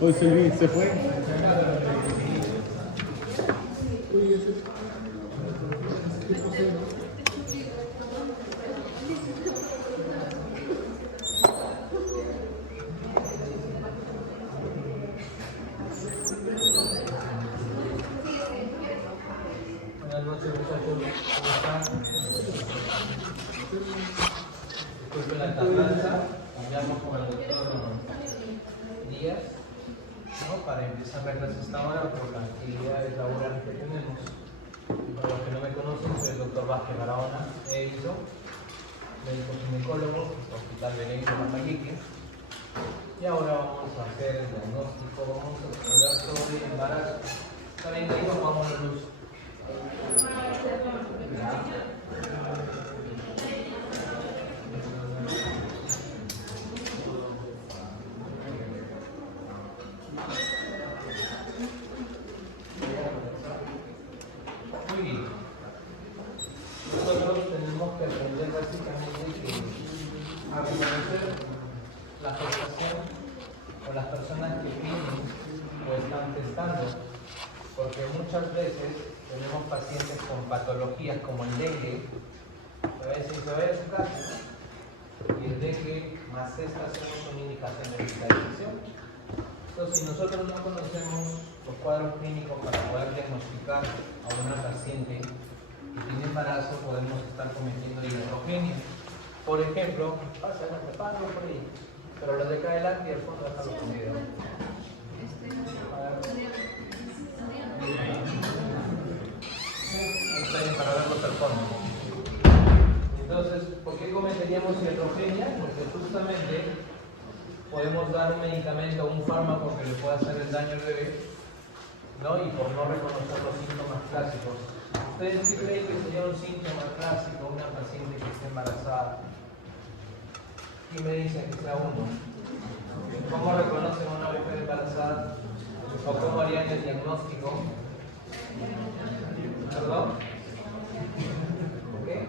Hoy se fue. Buenas noches, muchachos. ¿Cómo están? Disculpen la tardanza. Cambiamos con el doctor Díaz, ¿no? Para empezar la clase esta hora por las actividades laborales que tenemos. Para los que no me conocen, soy el doctor Vázquez Barahona, médico ginecólogo, Hospital Belén de Lambayeque. Y ahora vamos a hacer el diagnóstico, vamos a hablar sobre embarazo. ¿Está bien, ahí vamos a la luz? Muy bien. Nosotros tenemos que aprender básicamente que a reconocer la gestación o las personas que vienen o están testando, porque muchas veces tenemos pacientes con patologías como el dengue, a veces se va a su casa, y el dengue más esta son indicación de hospitalización. Entonces, si nosotros no conocemos los cuadros clínicos para poder diagnosticar a una paciente que tiene embarazo, podemos estar cometiendo iatrogenia. Por ejemplo, pásalo por ahí, pero los de acá adelante y al fondo déjalo conmigo. Está bien para verlos al fondo. Entonces, ¿por qué cometeríamos iatrogenia? Porque justamente podemos dar un medicamento o un fármaco que le pueda hacer el daño al bebé, ¿no? Y por no reconocer los síntomas clásicos. ¿Ustedes sí creen que sería un síntoma clásico una paciente que esté embarazada? ¿Quién me dice que sea uno? ¿Cómo reconocen a una mujer embarazada? ¿O cómo harían el diagnóstico? ¿Perdón? ¿Qué?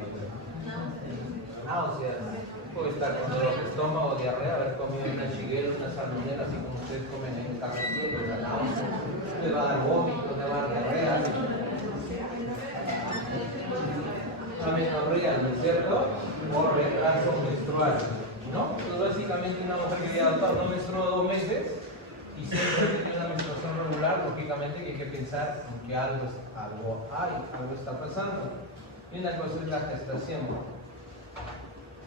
Náuseas. Puede estar con dolor de estómago, diarrea, haber comido una chiguera, una salmonela, así como ustedes comen en el cafetiero, la náusea. Le va a dar vómitos, le va a dar diarrea. Amenorrea, ¿no es cierto? O retraso menstrual, ¿no? Entonces, básicamente, una mujer que ya no menstruó 2 meses y siempre tiene una menstruación regular, lógicamente que hay que pensar en que algo está pasando. Y una cosa es la gestación,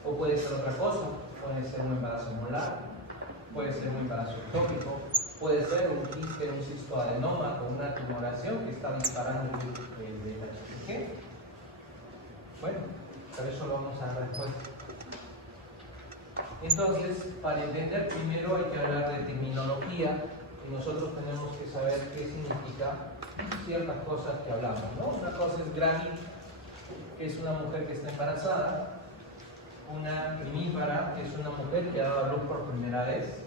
o puede ser otra cosa, puede ser un embarazo molar, puede ser un embarazo ectópico, puede ser un quiste, un cistoadenoma con una tumoración que está disparando el HCG. Bueno, para eso lo vamos a dar después. Entonces, para entender primero hay que hablar de terminología y nosotros tenemos que saber qué significa ciertas cosas que hablamos, ¿no? Una cosa es gravid, que es una mujer que está embarazada. Una primípara, que es una mujer que ha dado a luz por primera vez.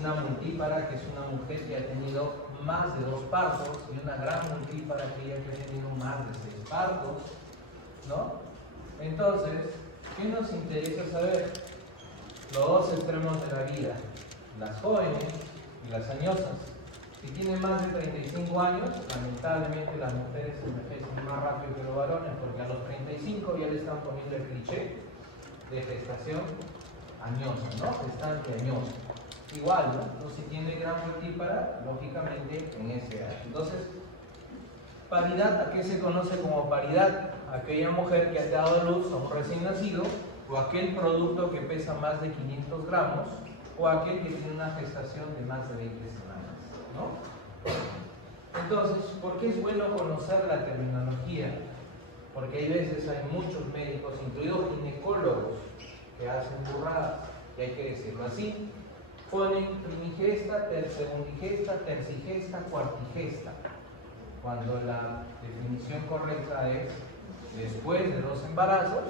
Una multípara, que es una mujer que ha tenido más de 2 partos. Y una gran multípara, que ya ha tenido más de 6 partos, ¿no? Entonces, ¿qué nos interesa saber? Los dos extremos de la vida, las jóvenes y las añosas. Si tienen más de 35 años, lamentablemente las mujeres envejecen más rápido que los varones, porque a los 35 ya le están poniendo el cliché de gestación añosa, ¿no? Gestante añosa. Igual, ¿no? Entonces, si tiene gran multípara, lógicamente en ese año. Entonces, paridad, ¿a qué se conoce como paridad? Aquella mujer que ha dado a luz a un recién nacido, o aquel producto que pesa más de 500 gramos, o aquel que tiene una gestación de más de 20 semanas, ¿no? Entonces, ¿por qué es bueno conocer la terminología? Porque hay veces hay muchos médicos, incluidos ginecólogos, que hacen burradas, y hay que decirlo así. Ponen primigesta, segundigesta, tercigesta, cuartigesta, cuando la definición correcta es después de 2 embarazos,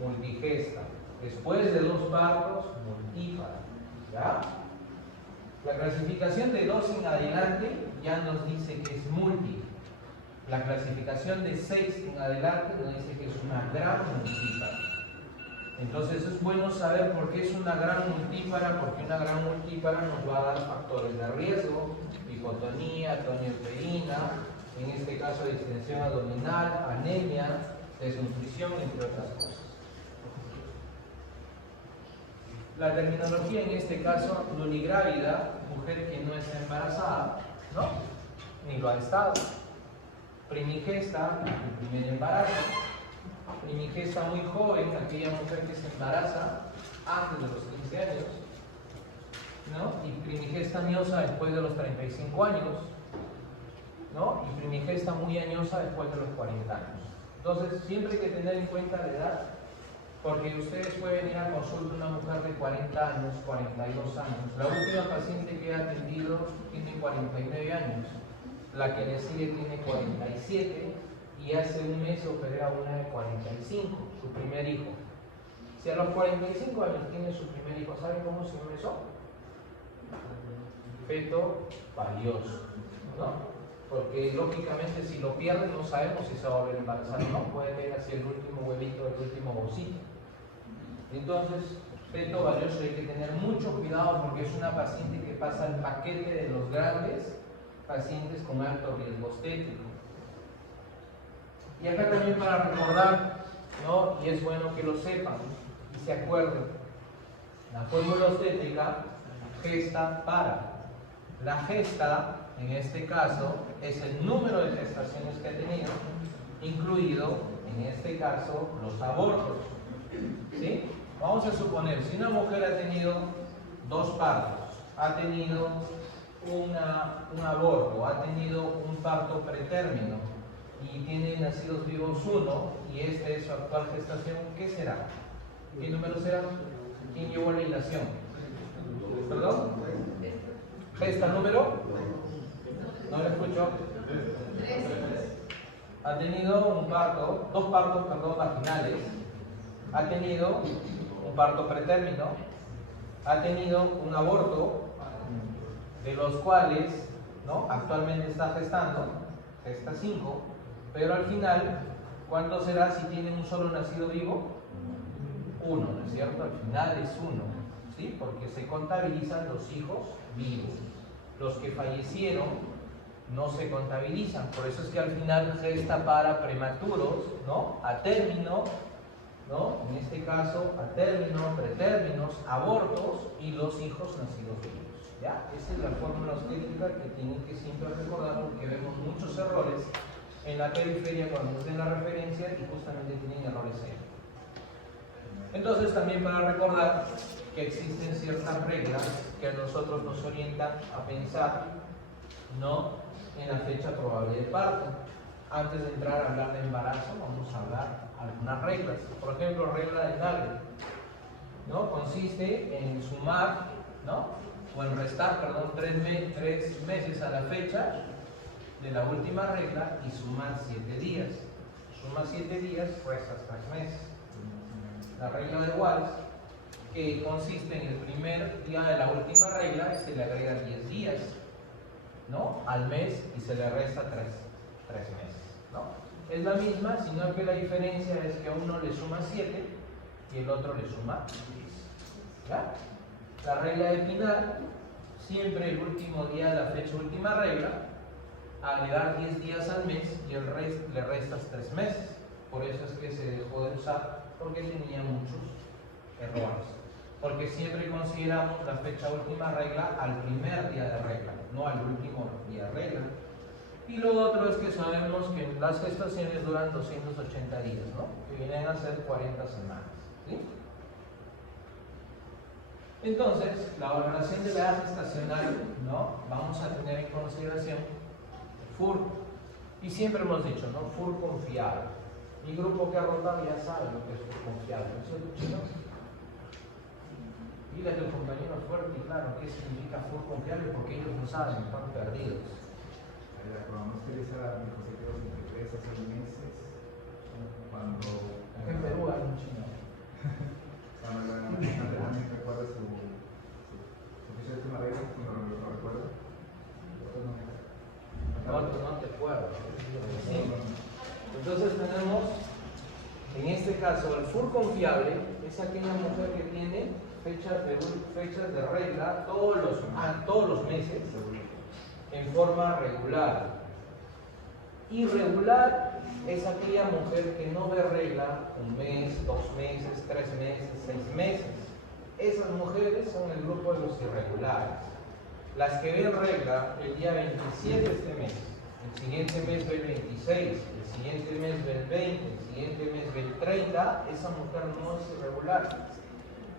multigesta, después de 2 partos, multípara, ¿ya? La clasificación de 2 en adelante ya nos dice que es multi. La clasificación de 6 en adelante nos dice que es una gran multípara. Entonces es bueno saber por qué es una gran multípara, porque una gran multípara nos va a dar factores de riesgo, hipotonía, tonioteína, en este caso distensión abdominal, anemia, desnutrición, entre otras cosas. La terminología en este caso, nuligrávida, mujer que no está embarazada, ¿no? Ni lo ha estado. Primigesta, el primer embarazo. Primigesta muy joven, aquella mujer que se embaraza antes de los 15 años, ¿no? Y primigesta añosa después de los 35 años, ¿no? Y primigesta muy añosa después de los 40 años. Entonces, siempre hay que tener en cuenta la edad, porque ustedes pueden ir a consulta una mujer de 40 años, 42 años. La última paciente que he atendido tiene 49 años, la que le sigue tiene 47 y hace un mes operé a una de 45, su primer hijo. Si a los 45 años tiene su primer hijo, ¿saben cómo se llama eso? Feto valioso, ¿no? Porque lógicamente si lo pierde no sabemos si se va a volver a embarazar o no, puede ver así el último huevito, el último bolsito. Entonces, feto valioso, hay que tener mucho cuidado porque es una paciente que pasa el paquete de los grandes pacientes con alto riesgo obstétrico. Y acá también para recordar, ¿no? Y es bueno que lo sepan y se acuerden, la fórmula obstétrica, gesta para. La gesta, en este caso, es el número de gestaciones que ha tenido, incluido, en este caso, los abortos. ¿Sí? Vamos a suponer, si una mujer ha tenido 2 partos, ha tenido un aborto, ha tenido un parto pretérmino y tiene nacidos vivos 1 y esta es su actual gestación, ¿qué será? ¿Qué número será? ¿Quién llevó la hilación? ¿Perdón? ¿Gesta número? No lo escucho. Ha tenido un parto, 2 partos, perdón, vaginales. Ha tenido un parto pretérmino. Ha tenido un aborto, de los cuales, ¿no? Actualmente está gestando, gesta 5, pero al final, ¿cuánto será si tiene un solo nacido vivo? 1, ¿no es cierto? Al final es 1, ¿sí? Porque se contabilizan los hijos vivos. Los que fallecieron no se contabilizan, por eso es que al final gesta para prematuros, ¿no? A término, ¿no? En este caso, a término, pretérminos, abortos y los hijos nacidos vivos. ¿Ya? Esa es la fórmula obstétrica que tienen que siempre recordar porque vemos muchos errores en la periferia cuando nos den la referencia y justamente tienen errores ahí. Entonces también para recordar que existen ciertas reglas que a nosotros nos orientan a pensar, ¿no? En la fecha probable de parto. Antes de entrar a hablar de embarazo vamos a hablar algunas reglas. Por ejemplo, regla de Nagel, ¿no? Consiste en sumar, ¿no? O en restar, perdón, 3 meses a la fecha de la última regla y sumar 7 días. Suma 7 días, restas 3 meses. La regla de Walsh, que consiste en el primer día de la última regla, se le agrega 10 días, ¿no? Al mes y se le resta 3 meses, ¿no? Es la misma, sino que la diferencia es que a uno le suma 7 y el otro le suma 10. ¿Ya? La regla de Pinal, siempre el último día de la fecha última regla, agregar 10 días al mes y el resto le restas 3 meses. Por eso es que se dejó de usar, porque tenía muchos errores. Porque siempre consideramos la fecha última regla al primer día de regla, no al último día de regla. Y lo otro es que sabemos que las gestaciones duran 280 días, ¿no? Que vienen a ser 40 semanas. ¿Sí? Entonces, la valoración de la edad gestacional, ¿no? Vamos a tener en consideración FUR. Y siempre hemos dicho, ¿no? FUR confiable. Mi grupo que ha rotado ya sabe lo que es FUR confiable. ¿No es cierto, chicos? Dile a tu compañero fuerte y claro qué significa FUR confiable porque ellos no saben, están perdidos. Cuando se utiliza dispositivos entre 3 a 6 meses, cuando... Acá en Perú hay un chino. Cuando la paciente también recuerda su fecha de última regla, ¿lo recuerda? No te acuerdas. Sí. Entonces tenemos En este caso, el full confiable es aquella mujer que tiene fechas de regla todos los meses en forma regular. Irregular es aquella mujer que no ve regla 1 mes, 2 meses, 3 meses, 6 meses. Esas mujeres son el grupo de los irregulares. Las que ven regla el día 27 de este mes, el siguiente mes ve el 26, el siguiente mes ve el 20, el siguiente mes ve el 30, esa mujer no es irregular.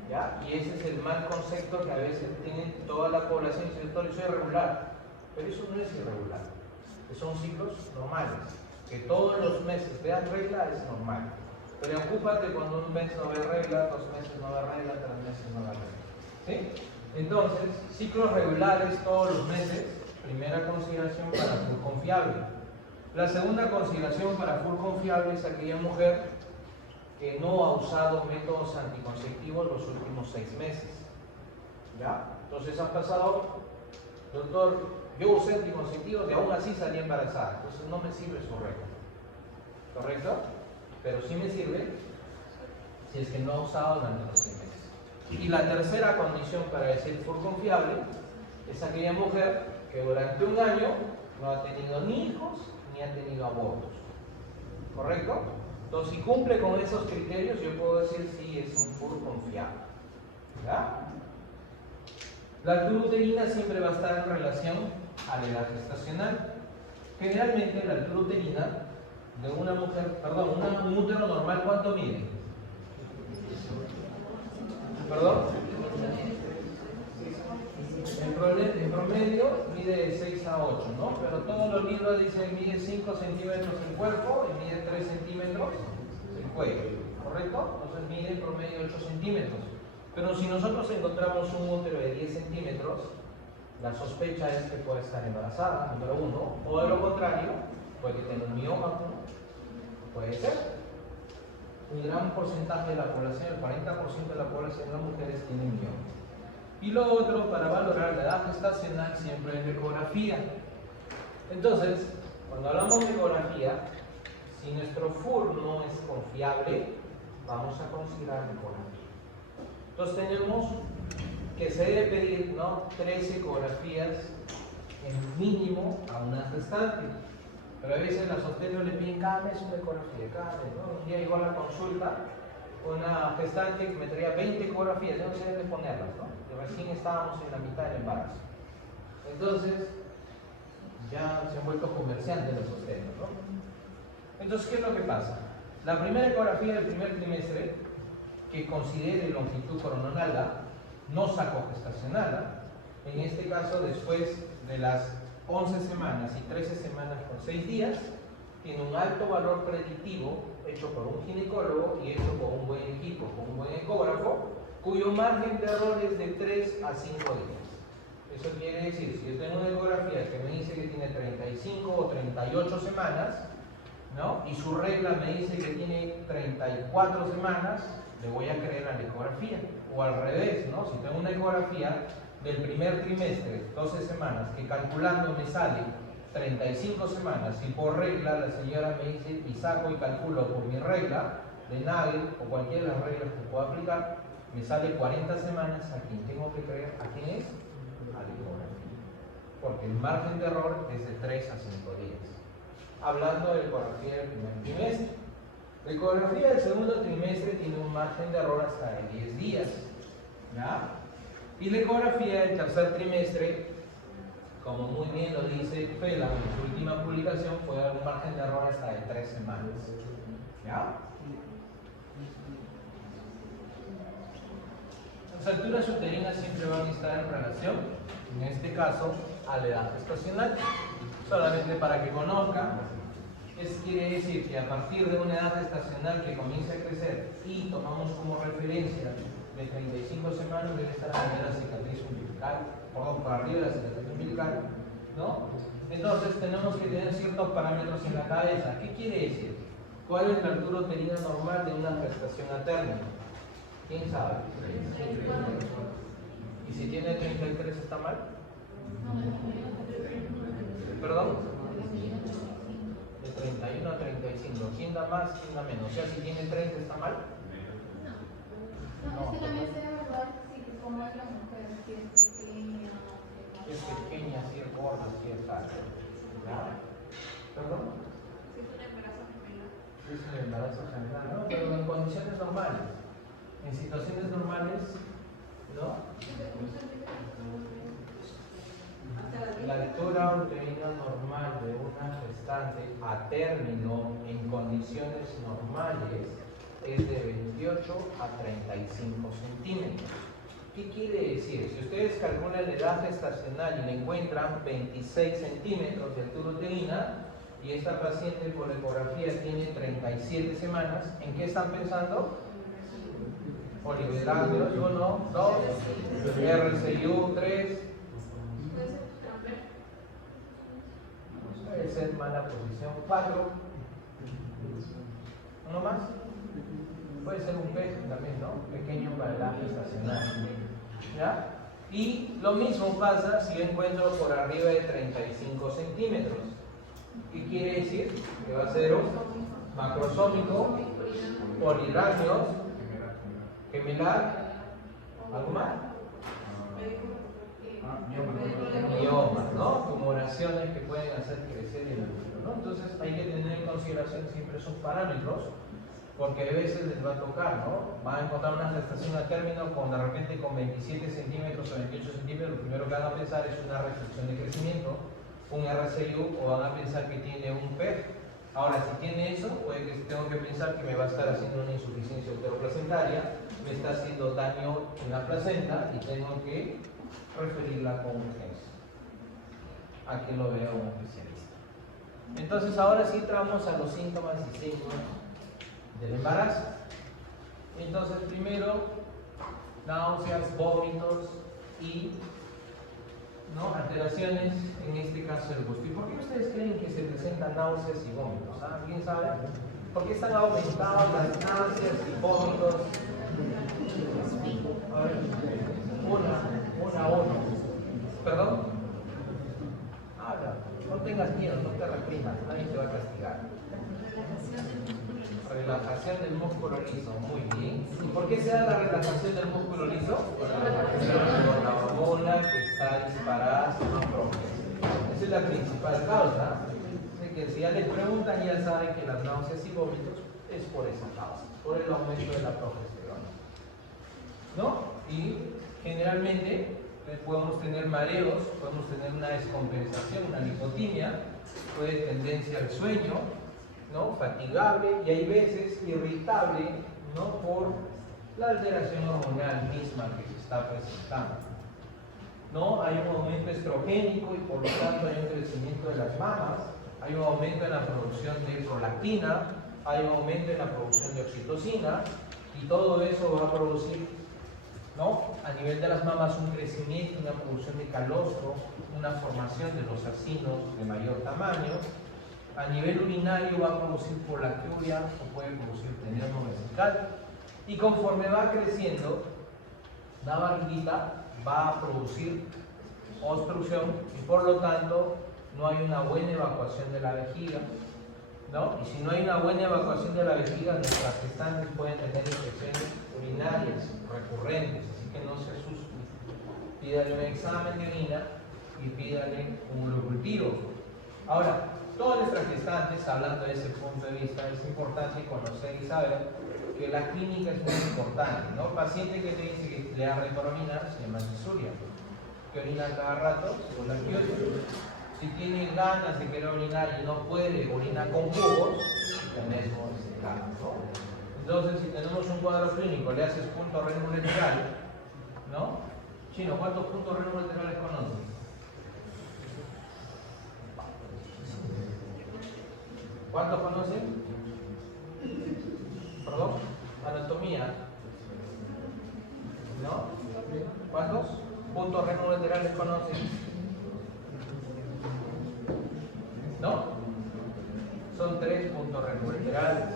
¿Ya? Y ese es el mal concepto que a veces tiene toda la población. Dice, doctor, yo soy irregular. Pero eso no es irregular. Son ciclos normales. Que todos los meses vean regla es normal. Pero ocúpate cuando 1 mes no ve regla, 2 meses no ve regla, 3 meses no ve regla. ¿Sí? Entonces, ciclos regulares todos los meses, primera consideración para full confiable. La segunda consideración para full confiable es aquella mujer que no ha usado métodos anticonceptivos los últimos 6 meses. ¿Ya? Entonces ha pasado, doctor, yo usé anticonceptivos y aún así salí embarazada, entonces no me sirve su regla. ¿Correcto? Pero sí me sirve si es que no ha usado durante los 6 meses. Y la tercera condición para decir full confiable es aquella mujer que durante 1 año no ha tenido ni hijos ni ha tenido abortos. ¿Correcto? Entonces, si cumple con esos criterios, yo puedo decir si es un full confiable. ¿Ya? La altura uterina siempre va a estar en relación a la edad gestacional. Generalmente la altura uterina de una mujer, un útero normal, ¿cuánto mide? ¿Perdón? En promedio mide de 6 a 8, ¿no? Pero todos los libros dicen que mide 5 centímetros el cuerpo y mide 3 centímetros el cuello, ¿correcto? Entonces mide en promedio 8 centímetros. Pero si nosotros encontramos un útero de 10 centímetros, la sospecha es que puede estar embarazada, número 1, o de lo contrario, puede tener un mioma, puede ser. Un gran porcentaje de la población, el 40% de la población de las mujeres tiene mioma. Y lo otro, para valorar la edad gestacional, siempre es ecografía. Entonces, cuando hablamos de ecografía, si nuestro FUR no es confiable, vamos a considerar ecografía. Entonces tenemos que se debe pedir, ¿no?, 3 ecografías en mínimo a una gestante. Pero a veces las obstetras le piden cada mes una ecografía, cada mes, ¿no? Un día llegó a la consulta una gestante que me traía 20 ecografías, yo no sé dónde ponerlas, ¿no? Y recién estábamos en la mitad del embarazo. Entonces, ya se han vuelto comerciantes los obstetras, ¿no? Entonces, ¿qué es lo que pasa? La primera ecografía del primer trimestre, que considere longitud coronal, no saco gestacional. En este caso, después de las 11 semanas y 13 semanas con 6 días, tiene un alto valor predictivo hecho por un ginecólogo y hecho por un buen equipo, por un buen ecógrafo, cuyo margen de error es de 3 a 5 días. Eso quiere decir, si yo tengo una ecografía que me dice que tiene 35 o 38 semanas, ¿no?, y su regla me dice que tiene 34 semanas, le voy a creer a la ecografía. O al revés, ¿no? Si tengo una ecografía del primer trimestre, 12 semanas, que calculando me sale 35 semanas, y por regla la señora me dice, y saco y calculo por mi regla de Nagel o cualquiera de las reglas que pueda aplicar, me sale 40 semanas, a quien tengo que creer, ¿a quién es? A la ecografía. Porque el margen de error es de 3 a 5 días. Hablando de la ecografía del primer trimestre. La ecografía del segundo trimestre tiene un margen de error hasta de 10 días. ¿Ya? Y la ecografía del tercer trimestre, como muy bien lo dice Fela en su última publicación, puede dar un margen de error hasta de 3 semanas. ¿Ya? Las alturas uterinas siempre van a estar en relación, en este caso, a la edad gestacional. Solamente para que conozcan, quiere decir que a partir de una edad gestacional que comience a crecer y tomamos como referencia de 35 semanas, debe estar arriba de la cicatriz umbilical, por arriba de la cicatriz umbilical, ¿no? Entonces tenemos que tener ciertos parámetros en la cabeza. ¿Qué quiere decir? ¿Cuál es la altura uterina normal de una gestación a término? ¿Quién sabe? ¿Y si tiene 33 está mal? ¿Perdón? De 31 a 35. ¿Quién da más? ¿Quién da menos? O sea, si tiene 30 está mal. No, es que también se debe evaluar si cómo es la mujer, si es pequeña, Si es pequeña, si es gorda, si es alta. ¿Perdón? si es un embarazo gemelar. Si es un embarazo general, ¿no? Pero en condiciones normales. En situaciones normales, ¿no? La altura uterina normal de una gestante a término en condiciones normales es de 28 a 35 centímetros. ¿Qué quiere decir? Si ustedes calculan la edad gestacional y le encuentran 26 centímetros de altura uterina y esta paciente por ecografía tiene 37 semanas, ¿en qué están pensando? Oligohidrácteos 1, 2, RCU 3. Puede ser mala posición 4. ¿Uno más? Puede ser un peso también, ¿no? Pequeño para el área estacional. ¿Ya? Y lo mismo pasa si yo encuentro por arriba de 35 centímetros. ¿Qué quiere decir? Que va a ser un macrosómico, polihidrácteos, gemelar, ¿algo más? Miomas, ¿no? Tumoraciones que pueden hacer crecer el útero, ¿no? Entonces hay que tener en consideración siempre esos parámetros, porque a veces les va a tocar, ¿no? Van a encontrar una gestación a término con de repente con 27 centímetros o 28 centímetros, lo primero que van a pensar es una restricción de crecimiento, un RCU, o van a pensar que tiene un PEG. Ahora, si tiene eso, puede que tengo que pensar que me va a estar haciendo una insuficiencia uteroplacentaria, me está haciendo daño en la placenta y tengo que referirla con urgencia a que lo vea un especialista. Entonces ahora sí entramos a los síntomas y signos del embarazo. Entonces primero, náuseas, vómitos y alteraciones, en este caso del gusto. ¿Y por qué ustedes creen que se presentan náuseas y vómitos? ¿Alguien sabe? ¿Por qué están aumentadas las náuseas y vómitos? A ver, una a uno. ¿Perdón? Habla, no tengas miedo, no te reprimas, nadie te va a castigar. Relajación del músculo liso, muy bien. ¿Y por qué se da la relajación del músculo liso? Por la hormona que está disparada hacia la próstata. Esa es la principal causa. Así que si ya les preguntan, ya saben que las náuseas y vómitos es por esa causa, por el aumento de la progesterona. ¿No? Y generalmente podemos tener mareos, podemos tener una descompensación, una lipotimia, puede tendencia al sueño, ¿no? Fatigable, y hay veces irritable, ¿no? Por la alteración hormonal misma que se está presentando, ¿no? Hay un aumento estrogénico y por lo tanto hay un crecimiento de las mamas, hay un aumento en la producción de prolactina, hay un aumento en la producción de oxitocina, y todo eso va a producir, ¿no? A nivel de las mamas un crecimiento, una producción de calostro, una formación de los acinos de mayor tamaño. A nivel urinario va a producir prolacturia o puede producir tenedor vesical. Y conforme va creciendo, la barriguita va a producir obstrucción y por lo tanto no hay una buena evacuación de la vejiga, ¿no? Y si no hay una buena evacuación de la vejiga, nuestras gestantes pueden tener infecciones urinarias recurrentes, así que no se asusten. Pídale un examen de orina y pídale un urocultivo. Ahora, todas nuestras gestantes, hablando de ese punto de vista, es importante conocer y saber que la clínica es muy importante, ¿no? Paciente que te dice que le da por orinar se llama disuria, que orina cada rato, según la quiosis. Si tiene ganas de querer orinar y no puede orinar con jugos, tenemos ese caso, ¿no? Entonces, si tenemos un cuadro clínico, le haces punto renal lateral, ¿no? Chino, ¿cuántos puntos renal laterales conoces? ¿Cuántos conocen? ¿Perdón? Anatomía. ¿No? ¿Cuántos puntos renal laterales conocen? ¿No? Son 3 puntos renal laterales.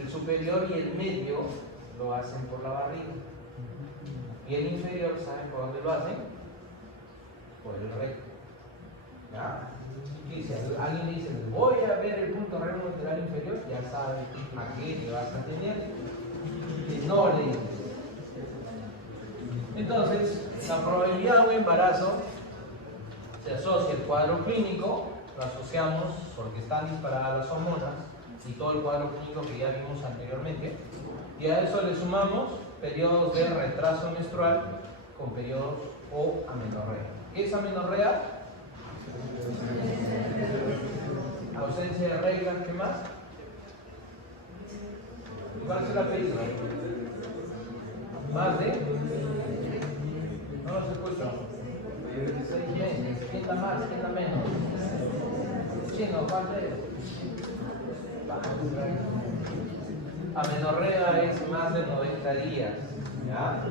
El superior y el medio lo hacen por la barriga. Y el inferior, ¿saben por dónde lo hacen? Por el recto. ¿Ya? Y si alguien le dice, voy a ver el punto recto lateral inferior, ya sabe a qué le vas a tener. Y no le dices. Entonces, la probabilidad de un embarazo se asocia al cuadro clínico, lo asociamos porque están disparadas las hormonas y todo el cuadro clínico que ya vimos anteriormente, y a eso le sumamos periodos de retraso menstrual con periodos o amenorrea. ¿Qué es amenorrea? Ausencia de reglas, ¿qué más? ¿Cuál es el apellido? ¿Más de? No los escucho. 6 meses. ¿Quién da más? ¿Quién da menos? Chino, ¿cuál es? Amenorrea es más de 90 días. ¿Ya?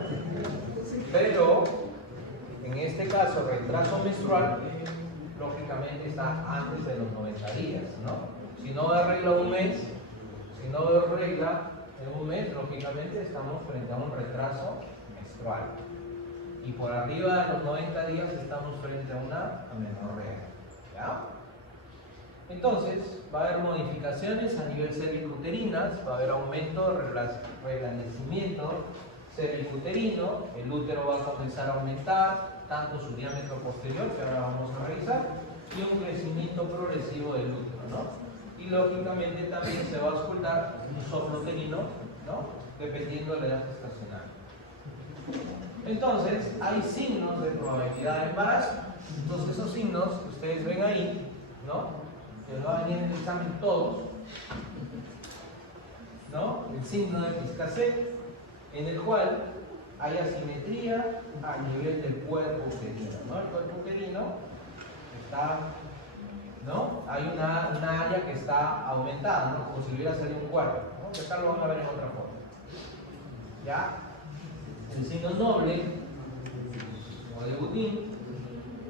Pero, en este caso, retraso menstrual, lógicamente está antes de los 90 días, ¿no? Si no da regla un mes, si no da regla en un mes, lógicamente estamos frente a un retraso menstrual. Y por arriba de los 90 días estamos frente a una amenorrea. ¿Ya? Entonces, va a haber modificaciones a nivel cervicuterinas, va a haber aumento de reblandecimiento cervicuterino, el útero va a comenzar a aumentar, tanto su diámetro posterior, que ahora vamos a revisar, y un crecimiento progresivo del útero, ¿no? Y lógicamente también se va a auscultar un soplo uterino, ¿no? Dependiendo de la edad gestacional. Entonces, hay signos de probabilidad de embarazo. Entonces, esos signos que ustedes ven ahí, ¿no? Que lo van a venir en el examen todos, ¿no? El signo de Piscacet, en el cual hay asimetría a nivel del cuerpo uterino, ¿no? El cuerpo uterino está, ¿no? Hay una área que está aumentada, ¿no? Como si hubiera salido un cuarto, ¿no? Que acá lo van a ver en otra forma. ¿Ya? El signo noble, o de Boutin,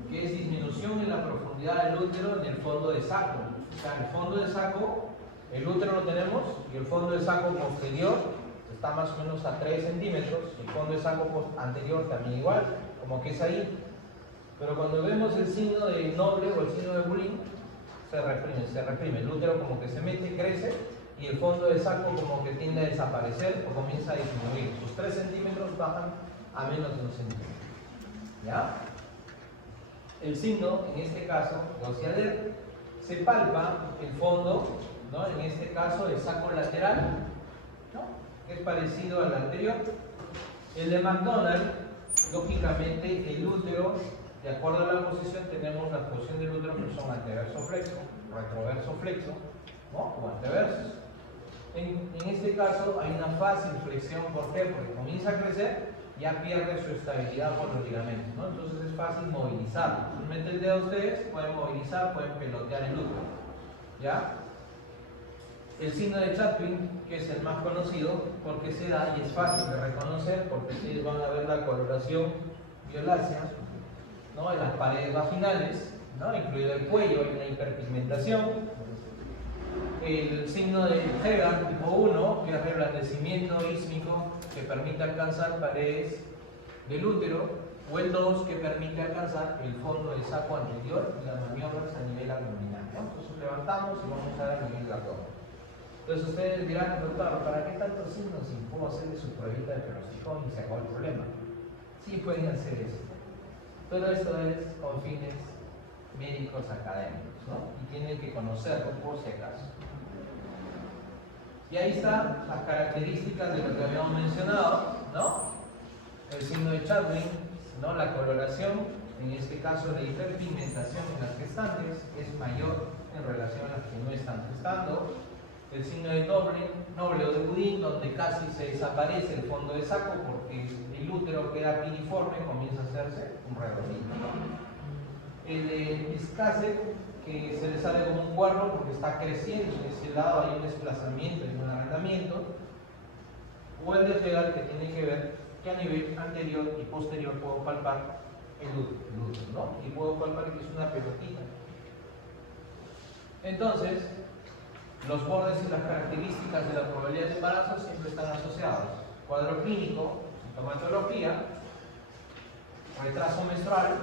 que es disminución en la profundidad del útero en el fondo de saco. O sea, el fondo de saco, el útero lo tenemos, y el fondo de saco posterior está más o menos a 3 centímetros, el fondo de saco anterior también igual, como que es ahí. Pero cuando vemos el signo de noble o el signo de Boutin, se reprime. El útero como que se mete, crece, y el fondo de saco como que tiende a desaparecer o comienza a disminuir. Sus 3 centímetros bajan a menos de 1 centímetro. ¿Ya? El signo, en este caso, Gaussianer, se palpa el fondo, ¿no? En este caso el saco lateral, ¿no? Que es parecido al anterior. El de McDonald, lógicamente el útero, de acuerdo a la posición, tenemos la posición del útero que son anteverso flexo, retroverso flexo, ¿no? O anteversos. En este caso hay una fácil flexión, ¿por qué? Porque comienza a crecer, ya pierde su estabilidad por los ligamentos, ¿no? Entonces es fácil movilizarlo. Meten el dedo a ustedes, pueden movilizar, pueden pelotear el útero, ¿ya? El signo de Chapin, que es el más conocido, porque se da y es fácil de reconocer, porque ustedes van a ver la coloración violácea, ¿no? En las paredes vaginales, ¿no? Incluido el cuello, hay una hiperpigmentación. El signo de Hegan tipo 1, que es reblandecimiento ísmico que permite alcanzar paredes del útero, o el 2, que permite alcanzar el fondo del saco anterior y las maniobras a nivel abdominal, ¿no? Entonces levantamos y vamos a ver a nivel de abdomen. Entonces ustedes dirán, doctor, ¿para qué tantos signos si puedo hacerle su pruebita de peroxijón y se acabó el problema? Sí pueden hacer eso, pero esto es con fines médicos académicos, ¿no? Y tienen que conocerlo por si acaso. Y ahí están las características de lo que habíamos mencionado, ¿no? El signo de Chadwick, ¿no? La coloración, en este caso la hiperpigmentación en las gestantes es mayor en relación a las que no están gestando. El signo de noble o de Boutin, donde casi se desaparece el fondo de saco porque el útero queda piriforme, comienza a hacerse un redondito, ¿no? El de Piscacet, que se le sale como un cuerno porque está creciendo en ese lado, hay un desplazamiento y un arrendamiento. O el de Hegan, que tiene que ver que a nivel anterior y posterior puedo palpar el útero, ¿no? Y puedo palpar que es una pelotita. Entonces, los bordes y las características de la probabilidad de embarazo siempre están asociados. Cuadro clínico, sintomatología, retraso menstrual,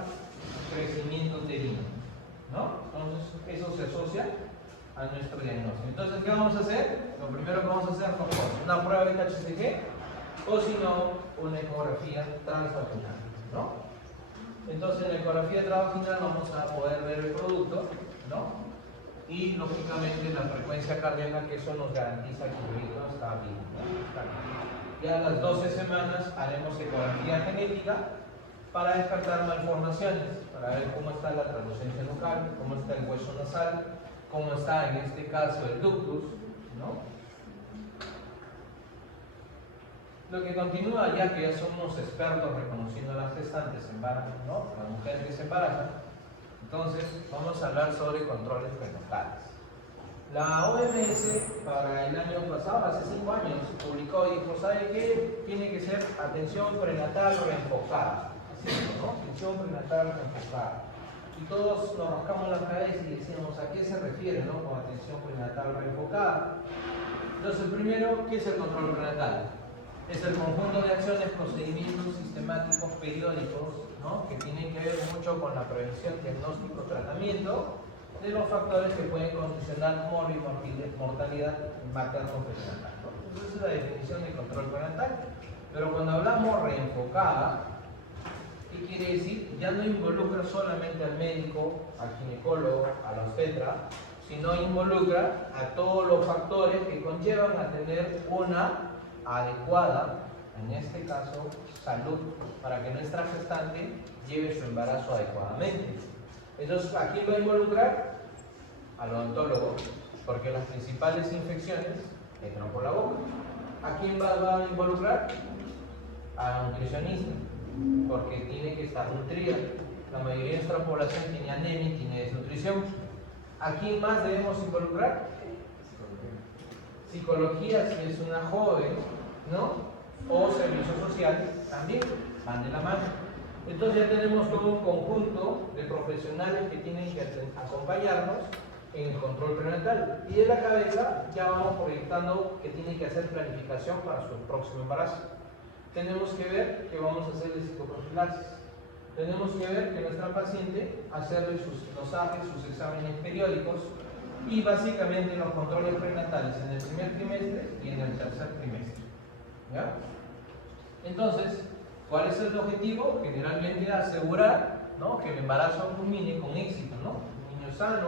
crecimiento uterino. ¿no? Entonces, eso se asocia a nuestro diagnóstico. Entonces, ¿qué vamos a hacer? Lo primero que vamos a hacer es una prueba de HCG o si no, una ecografía transvaginal, ¿no? Entonces, en la ecografía transvaginal vamos a poder ver el producto, ¿no? Y, lógicamente, la frecuencia cardíaca, que eso nos garantiza que el bebito está bien, ¿no? Está bien. Ya a las 12 semanas haremos ecografía genética para descartar malformaciones, para ver cómo está la translucencia local, cómo está el hueso nasal, cómo está en este caso el ductus, ¿no? Lo que continúa, ya que ya somos expertos reconociendo a las gestantes, ¿no? Las mujeres que se embarazan, entonces vamos a hablar sobre controles prenatales. La OMS para el año pasado, hace 5 años, publicó y dijo, ¿sabe qué? Tiene que ser atención prenatal reenfocada. Así, ¿no? Atención prenatal reenfocada. Y todos nos rascamos la cabeza y decíamos, ¿a qué se refiere, no? Con atención prenatal reenfocada. Entonces, primero, ¿qué es el control prenatal? Es el conjunto de acciones, procedimientos sistemáticos, periódicos, ¿no? Que tienen que ver mucho con la prevención, diagnóstico, tratamiento de los factores que pueden condicionar mortalidad materno-perinatal, ¿no? Entonces, esa es la definición de control prenatal. Pero cuando hablamos reenfocada, ¿qué quiere decir? Ya no involucra solamente al médico, al ginecólogo, a la obstetra, sino involucra a todos los factores que conllevan a tener una adecuada, en este caso, salud, para que nuestra gestante lleve su embarazo adecuadamente. Entonces, ¿a quién va a involucrar? Al odontólogo, porque las principales infecciones entran por la boca. ¿A quién va a involucrar? Al nutricionista, porque tiene que estar nutrida. La mayoría de nuestra población tiene anemia y tiene desnutrición. ¿A quién más debemos involucrar? Psicología, si es una joven, ¿no? O servicio social, también van de la mano. Entonces ya tenemos todo un conjunto de profesionales que tienen que acompañarnos en el control prenatal. Y de la cabeza ya vamos proyectando que tienen que hacer planificación para su próximo embarazo. Tenemos que ver que vamos a hacer de psicoprofilaxis. Tenemos que ver que nuestra paciente hacerle sus dosajes, sus exámenes periódicos y básicamente los controles prenatales en el primer trimestre y en el tercer trimestre. ¿Ya? Entonces, ¿cuál es el objetivo? Generalmente asegurar, ¿no? Que el embarazo culmine con éxito, ¿no? Un niño sano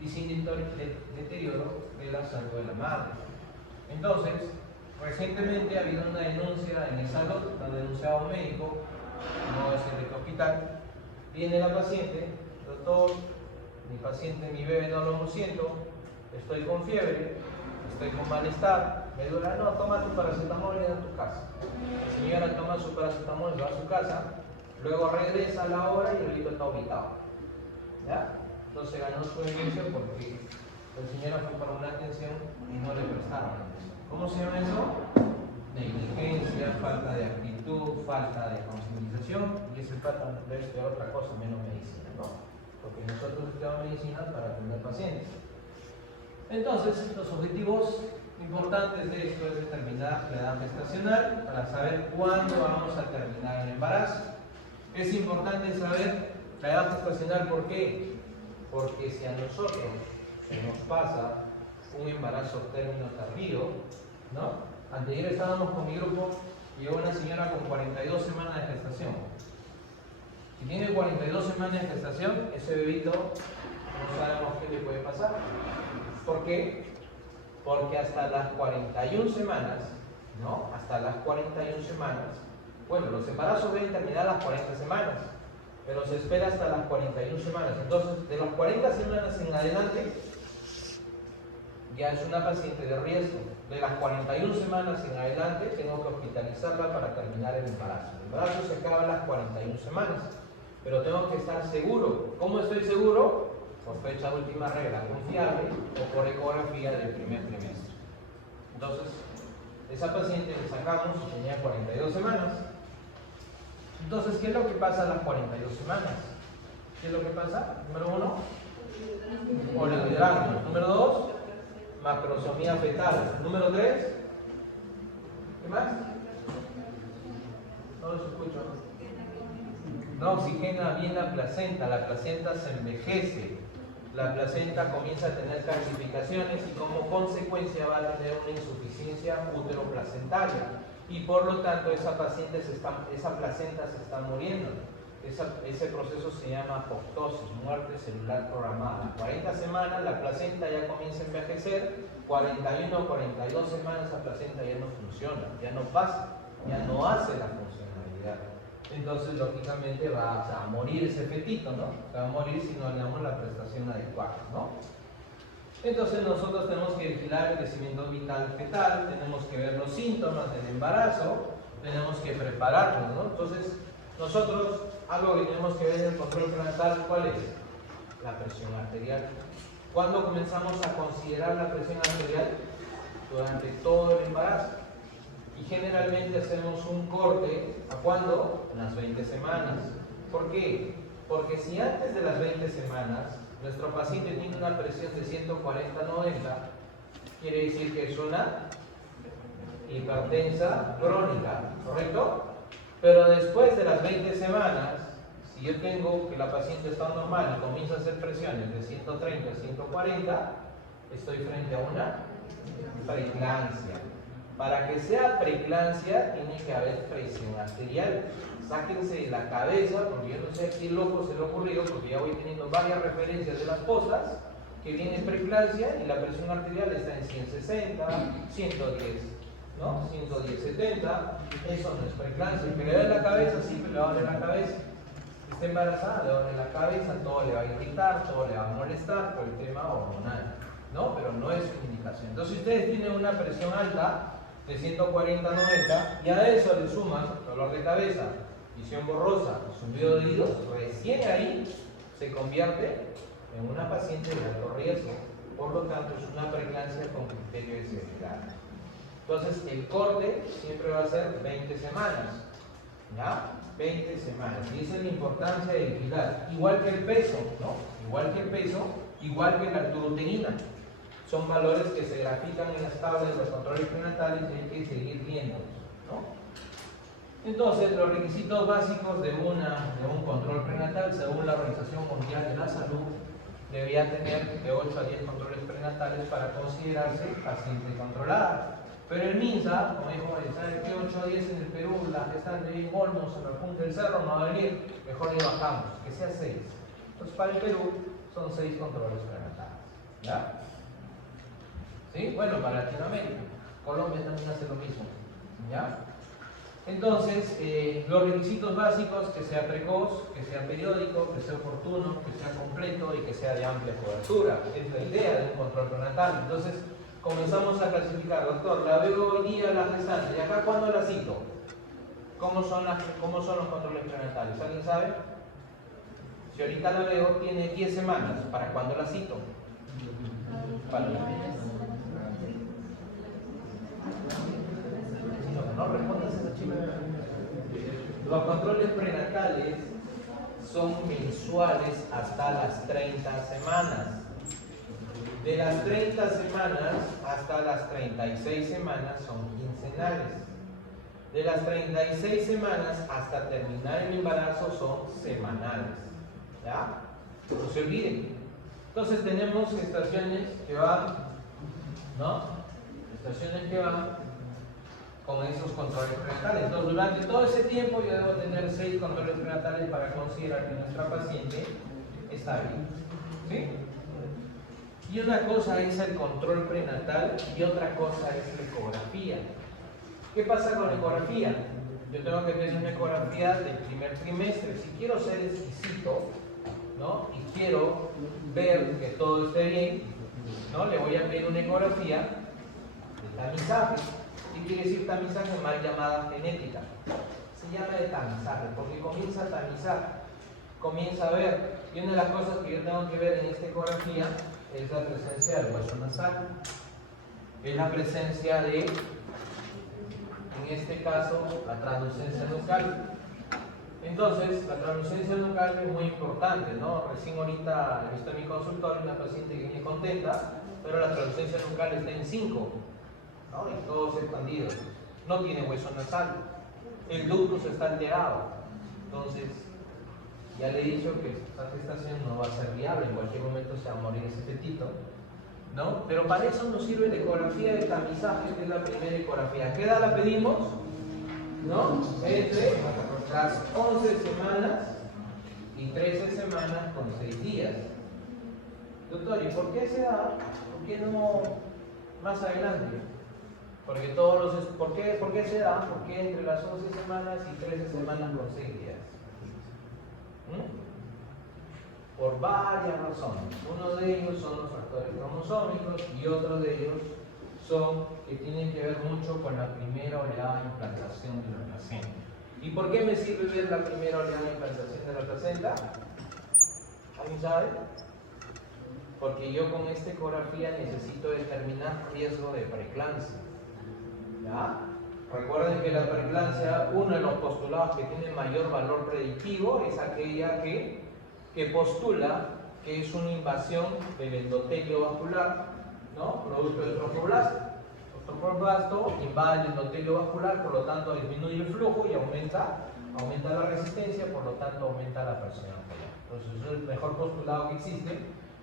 y sin deterioro de la salud de la madre. Entonces, recientemente ha habido una denuncia en el salud, la ha denunciado un médico, no voy a decir de qué hospital. Viene la paciente, doctor, mi paciente, mi bebé no lo siento, estoy con fiebre, estoy con malestar, me duele, no, toma tu paracetamol y ve a tu casa. La señora toma su paracetamol, va a su casa, luego regresa a la hora y el bebito está ubicado. ¿Ya? Entonces ganó su denuncia porque la señora fue para una atención y no le prestaron atención. ¿Cómo se llama eso? Negligencia, falta de actitud, falta de concientización, y ese trata de estudiar otra cosa menos medicina, ¿no? Porque nosotros estudiamos medicina para atender pacientes. Entonces, los objetivos importantes de esto es determinar la edad gestacional para saber cuándo vamos a terminar el embarazo. Es importante saber la edad gestacional, ¿por qué? Porque si a nosotros se nos pasa un embarazo término tardío, ¿no? Anteayer estábamos con mi grupo y llegó una señora con 42 semanas de gestación. Si tiene 42 semanas de gestación, ese bebito no sabemos qué le puede pasar. ¿Por qué? Porque hasta las 41 semanas, ¿no? Hasta las 41 semanas, bueno, los embarazos deben terminar a las 40 semanas, pero se espera hasta las 41 semanas. Entonces, de las 40 semanas en adelante, ya es una paciente de riesgo. De las 41 semanas en adelante, tengo que hospitalizarla para terminar el embarazo. El embarazo se acaba a las 41 semanas, pero tengo que estar seguro. ¿Cómo estoy seguro? Por fecha de última regla confiable o por ecografía del primer trimestre. Entonces, esa paciente le sacamos y tenía 42 semanas. Entonces, ¿qué es lo que pasa a las 42 semanas? ¿Qué es lo que pasa? Número 1, oligohidramnios. Número 2, macrosomía fetal. Número 3, ¿qué más? No los escucho. no oxigena bien la placenta se envejece, la placenta comienza a tener calcificaciones y como consecuencia va a tener una insuficiencia útero-placentaria y por lo tanto esa placenta se está muriendo. Ese proceso se llama apoptosis, muerte celular programada. 40 semanas la placenta ya comienza a envejecer, 41 o 42 semanas la placenta ya no funciona, ya no pasa, ya no hace la funcionalidad. Entonces lógicamente va a morir ese fetito, ¿no? Se va a morir si no le damos la prestación adecuada, ¿no? Entonces nosotros tenemos que vigilar el crecimiento vital fetal, tenemos que ver los síntomas del embarazo, tenemos que prepararnos, ¿no? Entonces nosotros, algo que tenemos que ver en el control prenatal, ¿cuál es? La presión arterial. ¿Cuándo comenzamos a considerar la presión arterial? Durante todo el embarazo. Y generalmente hacemos un corte, ¿a cuándo? En las 20 semanas. ¿Por qué? Porque si antes de las 20 semanas nuestro paciente tiene una presión de 140-90, quiere decir que es una hipertensa crónica, ¿correcto? Pero después de las 20 semanas, si yo tengo que la paciente está normal y comienza a hacer presiones de 130 a 140, estoy frente a una preeclampsia. Para que sea preeclampsia tiene que haber presión arterial. Sáquense de la cabeza, porque yo no sé a qué loco se le ha ocurrido, porque ya voy teniendo varias referencias de las cosas, que viene preeclampsia y la presión arterial está en 160, 110, ¿no? 110, 70, eso no es preeclampsia. Que le duele la cabeza, sí, pero le va a doler la cabeza. Si está embarazada, le duele la cabeza, todo le va a irritar, todo le va a molestar por el tema hormonal, ¿no? Pero no es una indicación. Entonces, si ustedes tienen una presión alta de 140-90 y a eso le suman dolor de cabeza, visión borrosa, zumbido de oídos, recién ahí se convierte en una paciente de alto riesgo. Por lo tanto, es una preeclampsia con criterio de severidad. Entonces, el corte siempre va a ser 20 semanas. ¿Ya? 20 semanas. Y esa es la importancia de vigilar. Igual que el peso, ¿no? Igual que el peso, igual que la aldosteroina. Son valores que se grafican en las tablas de los controles prenatales y hay que seguir viéndolos, ¿no? Entonces, los requisitos básicos de un control prenatal, según la Organización Mundial de la Salud, debería tener de 8 a 10 controles prenatales para considerarse paciente controlada. Pero el MINSA, como dijo, ¿sabe qué? 8 a 10 en el Perú, la gestante de Olmos, en la punta del cerro, no va a venir, mejor le bajamos, que sea 6. Entonces, para el Perú son 6 controles prenatales. ¿Ya? ¿Sí? Bueno, para Latinoamérica. Colombia también hace lo mismo. ¿Ya? Entonces, los requisitos básicos, que sea precoz, que sea periódico, que sea oportuno, que sea completo y que sea de amplia cobertura. Es la idea de un control prenatal. Entonces, comenzamos a clasificar, doctor, la veo hoy día la gestante, ¿y acá cuándo la cito? ¿Cómo son los controles prenatales? ¿Alguien sabe? Si ahorita la veo, tiene 10 semanas, ¿para cuándo la cito? ¿Para? No respondas esa chica. Los controles prenatales son mensuales hasta las 30 semanas. De las 30 semanas hasta las 36 semanas son quincenales. De las 36 semanas hasta terminar el embarazo son semanales. ¿Ya? No se olviden. Entonces tenemos gestaciones que van, ¿no? Gestaciones que van con esos controles prenatales. Entonces, durante todo ese tiempo yo debo tener 6 controles prenatales para considerar que nuestra paciente está bien. ¿Sí? Y una cosa es el control prenatal y otra cosa es la ecografía. ¿Qué pasa con la ecografía? Yo tengo que tener una ecografía del primer trimestre. Si quiero ser exquisito, ¿no? Y quiero ver que todo esté bien, ¿no? Le voy a pedir una ecografía de tamizaje. ¿Qué quiere decir tamizaje? Mal llamada genética. Se llama de tamizaje porque comienza a tamizar, comienza a ver. Y una de las cosas que yo tengo que ver en esta ecografía es la presencia del hueso nasal, es la presencia de, en este caso, la translucencia nucal. Entonces, la translucencia nucal es muy importante, ¿no? Recién ahorita he visto en mi consultorio una paciente que viene contenta, pero la translucencia nucal está en 5, ¿no? Y todos expandidos. No tiene hueso nasal. El ductus está alterado. Entonces, Ya le he dicho que esta gestación no va a ser viable, en cualquier momento se va a morir ese fetito, ¿no? Pero para eso nos sirve la ecografía de tamizaje, que es la primera ecografía. ¿Qué edad la pedimos? ¿No? Entre las 11 semanas y 13 semanas con 6 días. Doctor, ¿y por qué esa edad? ¿Por qué no más adelante? Porque ¿por qué esa edad? ¿Por qué entre las 11 semanas y 13 semanas con 6 días? Por varias razones. Uno de ellos son los factores cromosómicos y otro de ellos son que tienen que ver mucho con la primera oleada de implantación de la placenta. ¿Y por qué me sirve ver la primera oleada de implantación de la placenta? ¿Alguien sabe? Porque yo con esta ecografía necesito determinar riesgo de preeclampsia. ¿Ya? Recuerden que la preeclampsia, uno de los postulados que tiene mayor valor predictivo es aquella que postula que es una invasión del endotelio vascular, ¿no? Producto del trofoblast. El trofoblast invade el endotelio vascular, por lo tanto disminuye el flujo y aumenta la resistencia, por lo tanto aumenta la presión arterial. Entonces es el mejor postulado que existe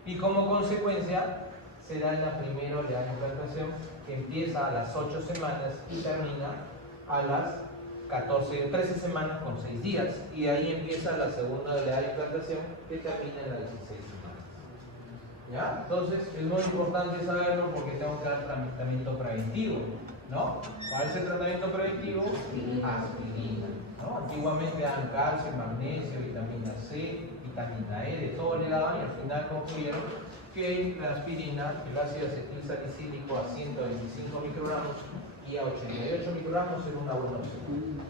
y como consecuencia se da en la primera oleada de implantación que empieza a las 8 semanas y termina a las 13 semanas con 6 días, y de ahí empieza la segunda oleada de implantación que termina en las 16 semanas. ¿Ya? Entonces es muy importante saberlo porque tengo que dar tratamiento preventivo, ¿no? ¿Cuál es el tratamiento preventivo? Aspirina, ¿no? Antiguamente daban calcio, magnesio, vitamina C, vitamina E, de todo le daban y al final concluyeron que la aspirina, el ácido acetil salicílico a 125 microgramos y a 88 microgramos es una buena opción.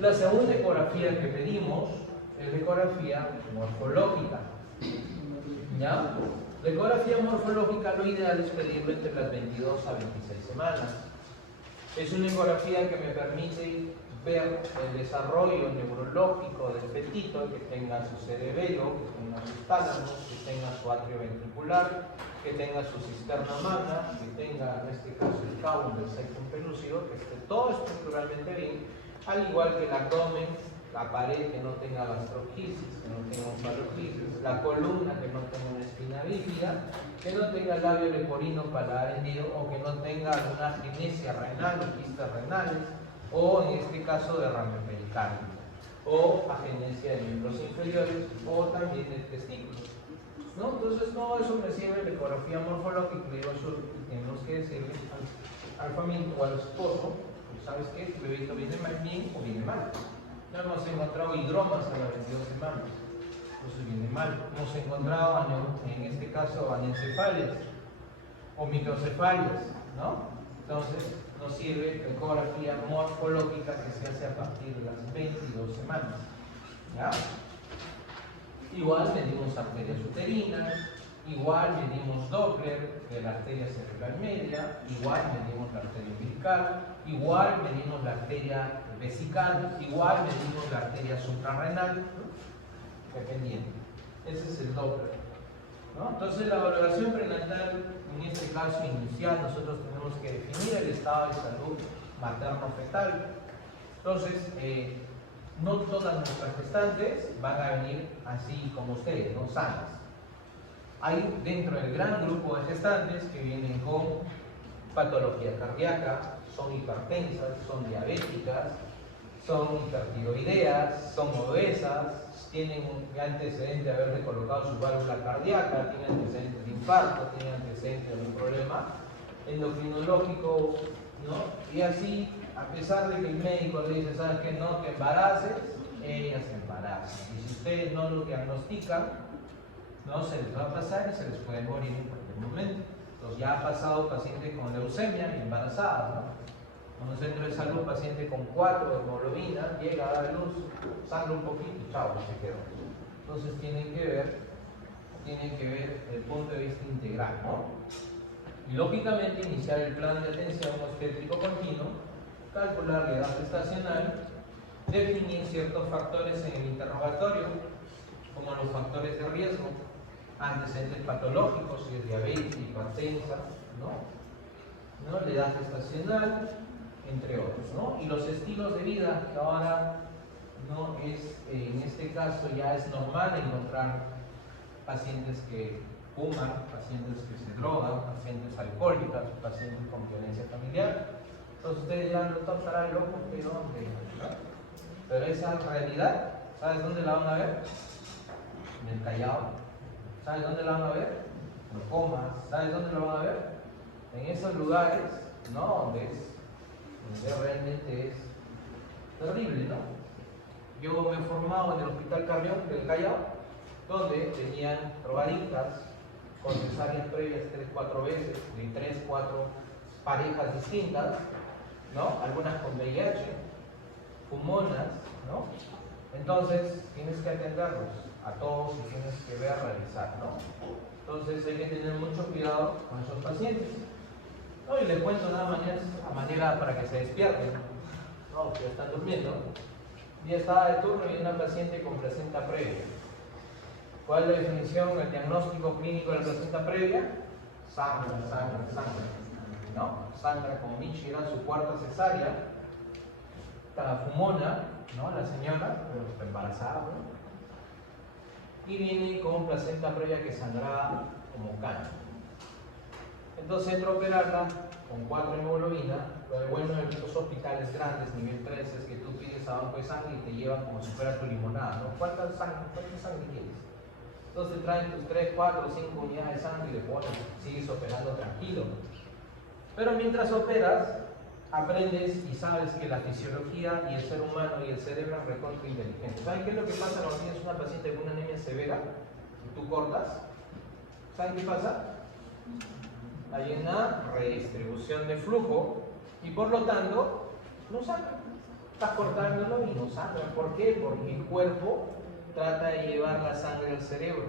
La segunda ecografía que pedimos es la ecografía morfológica. ¿Ya? La ecografía morfológica lo ideal es pedirlo entre las 22 a 26 semanas. Es una ecografía que me permite ver el desarrollo neurológico del fetito, que tenga su cerebelo, que tenga sus tálamos, que tenga su atrio ventricular, que tenga su cisterna magna, que tenga en este caso el caudum del septum pelúcido, que esté todo estructuralmente bien, al igual que el abdomen, la pared que no tenga gastroclisis, que no tenga omphaloclisis, la columna que no tenga una espina bífida, que no tenga labio leporino paladar hendido o que no tenga alguna agenesia renal o quistes renales, o en este caso derrame pericárdico, o agenesia de miembros inferiores, o también de testículos, ¿no? Entonces todo eso me sirve la ecografía morfológica, y digo, eso tenemos que decirle al familiar o al esposo, pues, ¿sabes qué? Tu bebito viene bien o viene mal. No hemos encontrado hidromas a las 22 semanas, entonces viene mal. Hemos encontrado, en este caso, anencefalias o microcefalias, ¿no? Entonces nos sirve la ecografía morfológica que se hace a partir de las 22 semanas. ¿Ya? Igual medimos arterias uterinas, igual medimos Doppler de la arteria cerebral media, igual medimos la arteria umbilical, igual medimos la arteria vesical, igual medimos la arteria suprarrenal, ¿no? Dependiendo. Ese es el Doppler, ¿no? Entonces la valoración prenatal, en este caso inicial, nosotros tenemos que definir el estado de salud materno-fetal. Entonces, no todas nuestras gestantes van a venir así como ustedes, no sanas. Hay dentro del gran grupo de gestantes que vienen con patología cardíaca, son hipertensas, son diabéticas, son hipertiroideas, son obesas, tienen un antecedente de haberle colocado su válvula cardíaca, tienen antecedentes de infarto, tienen antecedentes de un problema endocrinológico, ¿no? Y así, a pesar de que el médico le dice, ¿sabes qué? No te embaraces, ellas se embarazan. Y si ustedes no lo diagnostican, no se les va a pasar y se les puede morir en cualquier momento. Entonces ya ha pasado paciente con leucemia y embarazada, ¿no? En un centro de salud, paciente con 4 de hemoglobina, llega a dar luz, sangra un poquito y chao, se quedó. Entonces tienen que ver el punto de vista integral, ¿no? Y lógicamente iniciar el plan de atención obstétrico continuo, calcular la edad gestacional, definir ciertos factores en el interrogatorio, como los factores de riesgo, antecedentes patológicos, si es diabetes, hipertensa, ¿no? La edad gestacional, entre otros, ¿no? Y los estilos de vida, que ahora no es, en este caso ya es normal encontrar pacientes que fuman, pacientes que se drogan, pacientes alcohólicas, pacientes con violencia familiar. Entonces ustedes dirán, doctor, estará loco, ¿qué dónde? ¿No? Pero esa realidad, ¿sabes dónde la van a ver? En el Callao. ¿Sabes dónde la van a ver? En Comas. ¿Sabes dónde la van a ver? En esos lugares, ¿no? Donde realmente es terrible, ¿no? Yo me he formado en el Hospital Carrión del Callao, donde tenían drogadictas con cesáreas previas 3-4 veces, de 3-4 parejas distintas, ¿no? Algunas con VIH, fumonas, ¿no? Entonces tienes que atenderlos a todos y tienes que ver, realizar, ¿no? Entonces hay que tener mucho cuidado con esos pacientes. No, y les cuento nada más a manera para que se despierten, ¿no? Que ya están durmiendo. Ya estaba de turno y una paciente con placenta previa. ¿Cuál es la definición, el diagnóstico clínico de la placenta previa? Sangra, ¿no? Sangra como Michi, era su cuarta cesárea. Estaba fumona, ¿no? La señora, pero está embarazada, ¿no? Y viene con placenta previa que sangraba como caña. Entonces entra a operarla con 4 hemoglobina. Lo bueno de estos hospitales grandes, nivel 3, es que tú pides a banco de sangre y te llevan como si fuera tu limonada, ¿no? ¿Cuánta sangre quieres? Entonces te traen tus 3, 4, 5 unidades de sangre y le pones, sigues operando tranquilo. Pero mientras operas, aprendes y sabes que la fisiología y el ser humano y el cerebro es recontra inteligente. ¿Saben qué es lo que pasa cuando tienes una paciente con una anemia severa y tú cortas? ¿Saben qué pasa? Hay una redistribución de flujo y por lo tanto no sangra. Estás cortándolo y no sangra. ¿Por qué? Porque el cuerpo trata de llevar la sangre al cerebro.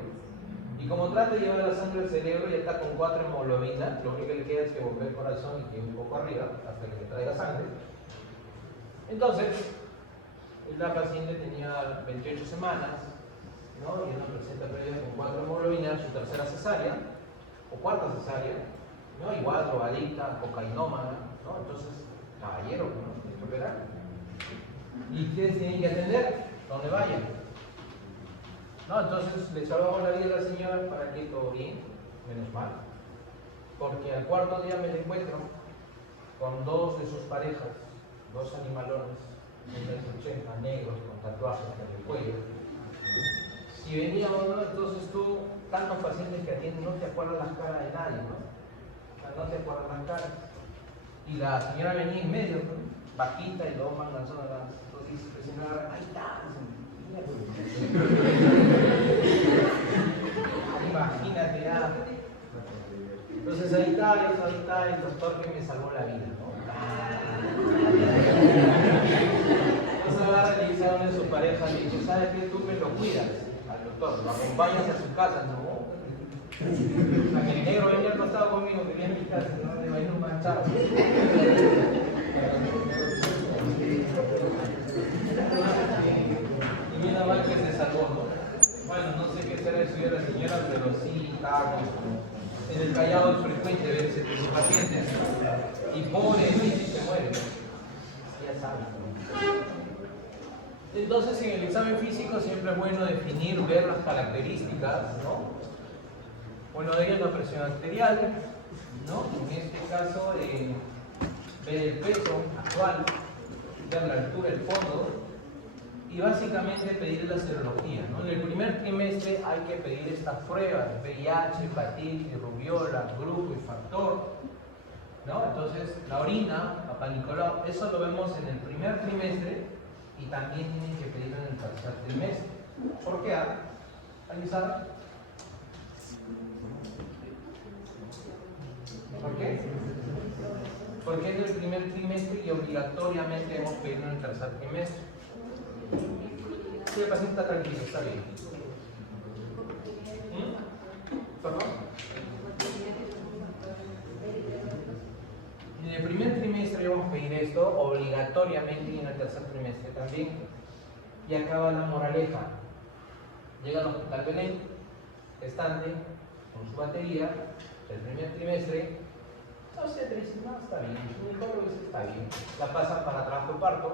Y como trata de llevar la sangre al cerebro, ya está con 4 hemoglobinas, lo único que le queda es que volver el corazón y que un poco arriba hasta que le traiga sangre. Entonces, la paciente tenía 28 semanas, ¿no? Y una placenta previa con 4 hemoglobinas, su tercera cesárea, o cuarta cesárea, ¿no? Igual drogadicta, cocainómana, ¿no? Entonces, caballero, ¿no? Tiene que operar. ¿Y ustedes tienen que atender? Donde vayan. ¿No? Entonces le salvamos la vida a la señora para que todo bien, menos mal. Porque al cuarto día me la encuentro con 2 de sus parejas, 2 animalones, 1,80 negros, con tatuajes en el cuello. Si veníamos, ¿no? Entonces tú, tantos pacientes que atienden, no te acuerdas las caras de nadie, ¿no? O sea, no te acuerdas las caras. Y la señora venía en medio, ¿no? Bajita y luego manganzona, entonces la señora, ahí está. Imagínate ya. Entonces ahí está el doctor que me salvó la vida, ¿no? Entonces va a realizar una de sus parejas y dice, ¿sabes qué? Tú me lo cuidas al doctor, lo acompañas a su casa, ¿no? A que el negro venía al costado conmigo, que viene a mi casa, ¿no? Le va a ir un manchado. Y mira mal que se salvó, ¿no? Bueno, no sé qué será eso de la señora, pero sí estaba en el Callao es frecuente verse sus pacientes y pobre de mí si se muere. Ya saben. Entonces en el examen físico siempre es bueno definir, ver las características, ¿no? Bueno, de ellas la presión arterial, ¿no? En este caso ver el peso actual, ver la altura, el fondo. Y básicamente pedir la serología, ¿no? En el primer trimestre hay que pedir estas pruebas, VIH, hepatitis, rubiola, grupo y factor, ¿no? Entonces, la orina, Papá Nicolau, eso lo vemos en el primer trimestre y también tienen que pedirlo en el tercer trimestre. ¿Por qué? ¿Alguien sabe? ¿Por qué? Porque es el primer trimestre y obligatoriamente debemos pedirlo en el tercer trimestre. Sí, el paciente está tranquilo, está bien. ¿Perdón? En el primer trimestre vamos a pedir esto obligatoriamente y en el tercer trimestre también. Y acaba la moraleja. Llega al Hospital Belén, estante, con su batería, el primer trimestre. No sé, dice, no, está bien, su ginecólogo dice, está bien. La pasa para trabajo de parto.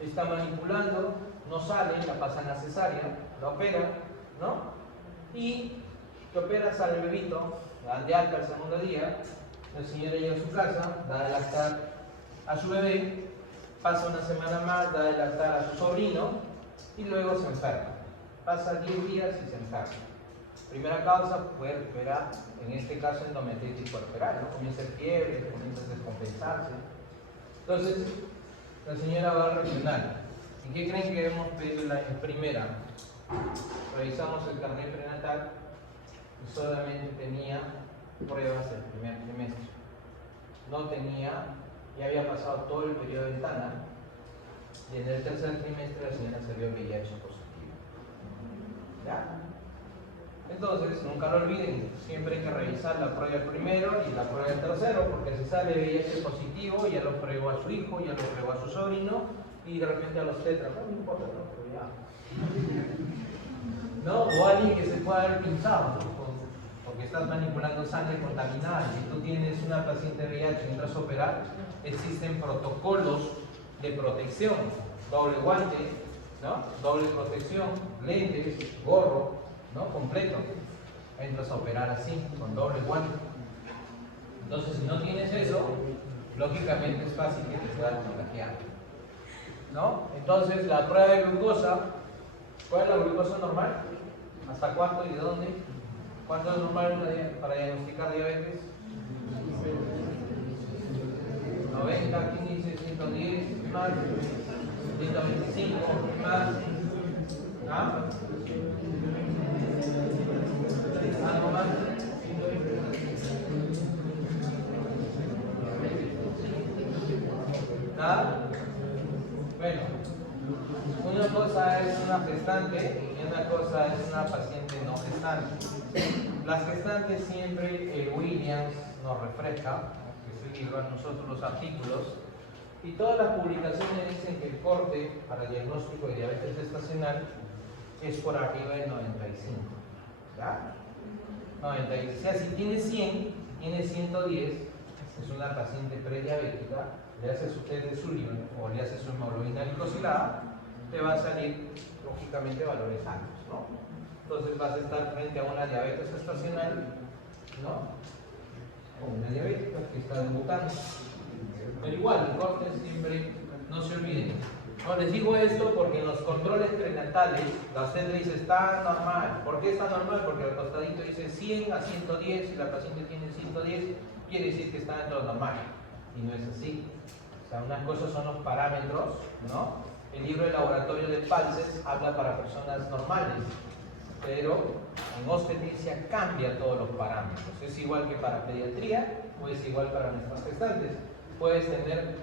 está manipulando, no sale, la pasan a cesárea, la opera, ¿no? Y que opera, sale el bebito, la dan de alta el segundo día, la señora llega a su casa, da de lactar a su bebé, pasa una semana más, da de lactar a su sobrino y luego se enferma. Pasa 10 días y se enferma. Primera causa, puede recuperar, en este caso endometritis puerperal, ¿no? Comienza a fiebre, comienza a descompensarse. Entonces, la señora va al regional. ¿Y qué creen que debemos pedirle en primera? Revisamos el carnet prenatal y solamente tenía pruebas el primer trimestre. No tenía, ya había pasado todo el periodo de ventana y en el tercer trimestre la señora salió VIH positivo. ¿Ya? Entonces, nunca lo olviden, siempre hay que revisar la prueba del primero y la prueba del tercero, porque si sale VIH positivo, ya lo pruebó a su hijo, ya lo pruebó a su sobrino, y de repente a los tetras, no importa, no, pero ya. ¿No? O alguien que se pueda haber pinchado, ¿no? Porque estás manipulando sangre contaminada. Si tú tienes una paciente VIH y entras a operar, existen protocolos de protección, doble guante, ¿no? Doble protección, lentes, gorro, ¿no? Completo. Entras a operar así, con doble guante. Entonces, si no tienes eso, lógicamente es fácil que te puedas contagiar, ¿no? Entonces, la prueba de glucosa, ¿cuál es la glucosa normal? ¿Hasta cuánto y de dónde? ¿Cuánto es normal para diagnosticar diabetes? 90, 15, 110, más, 125, más. ¿Ah? ¿Algo más? ¿Nada? Bueno, una cosa es una gestante y una cosa es una paciente no gestante. Las gestantes siempre Williams nos refresca, que es el libro, a nosotros los artículos, y todas las publicaciones dicen que el corte para diagnóstico de diabetes gestacional es por arriba del 95. ¿Ya? 95. O sea, si tiene 100, si tiene 110, es una paciente prediabética, le haces usted de Sullivan o le hace su hemoglobina glicosilada, te va a salir lógicamente valores altos, ¿no? Entonces vas a estar frente a una diabetes gestacional, ¿no? O una diabética que está debutando. Pero igual, el corte siempre, no se olviden. No, les digo esto porque en los controles prenatales la obstetra dice está normal. ¿Por qué está normal? Porque al costadito dice 100 a 110 y la paciente tiene 110, quiere decir que está dentro de lo normal. Y no es así. O sea, unas cosas son los parámetros, ¿no? El libro de laboratorio de Palses habla para personas normales, pero en obstetricia cambia todos los parámetros. Es igual que para pediatría o es igual para nuestras gestantes. Puedes tener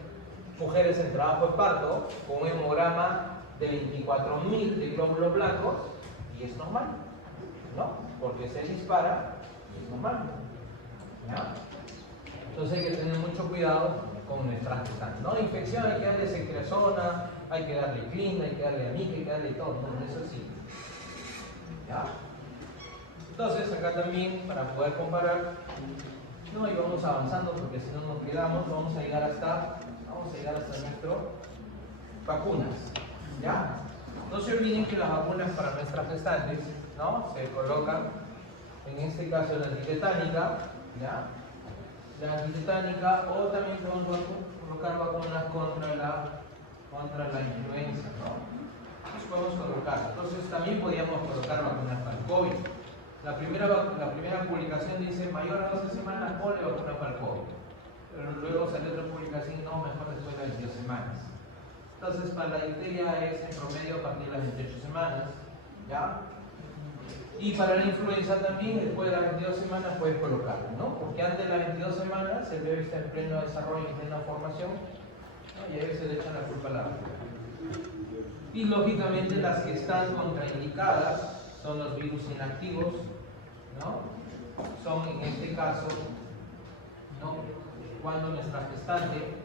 mujeres en trabajo de parto con un hemograma de 24.000 de glóbulos blancos y es normal, ¿no? Porque se dispara y es normal, ¿no? Entonces hay que tener mucho cuidado con nuestras gestantes, ¿no? Infección hay que darle secresona, hay que darle clín, hay que darle amica, hay que darle todo, ¿no? Eso sí. ¿Ya? Entonces acá también para poder comparar, no, y vamos avanzando porque si no nos quedamos, vamos a llegar hasta nuestro vacunas, ¿ya? No se olviden que las vacunas para nuestras gestantes, ¿no? Se colocan, en este caso la antitetánica, ¿ya? La antitetánica, o también podemos colocar vacunas contra la influenza, ¿no? Las podemos colocar. Entonces también podríamos colocar vacunas para el COVID. La primera publicación dice mayor a 12 semanas ponle vacuna para el COVID. Pero luego salió otra publicación, no, mejor después de las 22 semanas. Entonces para la difteria es en promedio a partir de las 28 semanas, ¿ya? Y para la influenza también, después de las 22 semanas puedes colocarla, ¿no? Porque antes de las 22 semanas el bebé está en pleno desarrollo, en plena formación, ¿no? Y a veces le echan la culpa a la vacuna. Y lógicamente las que están contraindicadas son los virus inactivos, ¿no? Son en este caso, ¿no? Cuando nuestra gestante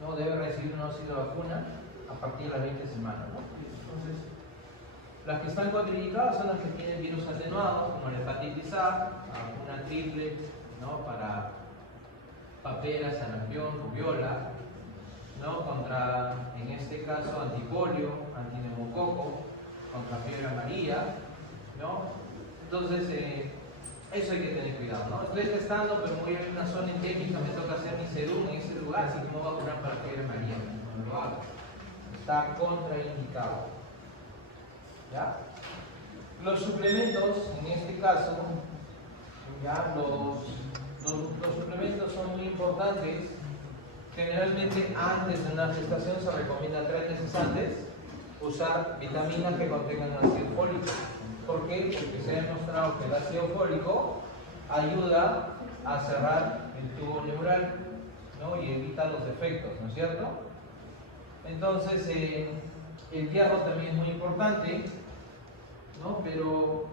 no debe recibir una dosis de vacuna a partir de las 20 semanas, ¿no? Entonces, las que están contraindicadas son las que tienen virus atenuado, como la hepatitis A, una triple, ¿no? Para papera, sarampión, rubiola, ¿no? Contra, en este caso, antipolio, antineumococo, contra fiebre amarilla, ¿no? Entonces, eso hay que tener cuidado, ¿no? Estoy testando, pero voy a una zona endémica, me toca hacer mi sedum en ese lugar, así que no voy a curar para fiebre amarilla, no lo hago. Está contraindicado. ¿Ya? Los suplementos, en este caso, ya los suplementos son muy importantes. Generalmente antes de una gestación se recomienda 3 meses antes usar vitaminas que contengan ácido fólico. ¿Por qué? Porque se ha demostrado que el ácido fólico ayuda a cerrar el tubo neural, ¿no? Y evita los defectos, ¿no es cierto? Entonces, el hierro también es muy importante, ¿no? Pero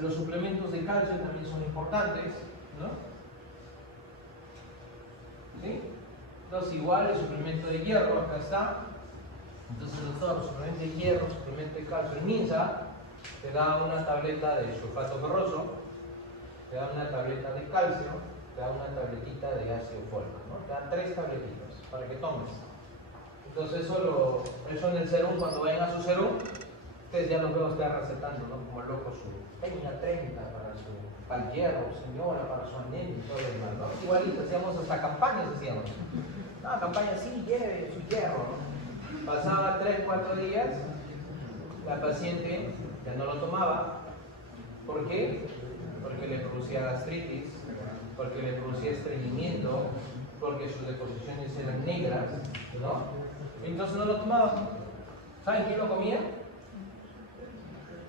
los suplementos de calcio también son importantes, ¿no? ¿Sí? Entonces, igual el suplemento de hierro, acá está. Entonces, nosotros, suplemento de hierro, suplemento de calcio, el MINSA te da una tableta de sulfato ferroso, te da una tableta de calcio, te da una tabletita de ácido fólico, ¿no? Te dan 3 tabletitas para que tomes. Entonces, eso en el serum, cuando vayan a su serum, ustedes ya los veo estar recetando, ¿no? Como loco su peña 30 para el hierro, señora, para su anemia y todo lo demás, ¿no? Igualito, hacíamos hasta campañas, decíamos. No, campaña sí, lleve su hierro, ¿no? Pasaba 3-4 días, la paciente ya no lo tomaba. ¿Por qué? Porque le producía gastritis, porque le producía estreñimiento, porque sus deposiciones eran negras, ¿no? Entonces no lo tomaba. ¿Saben quién lo comía?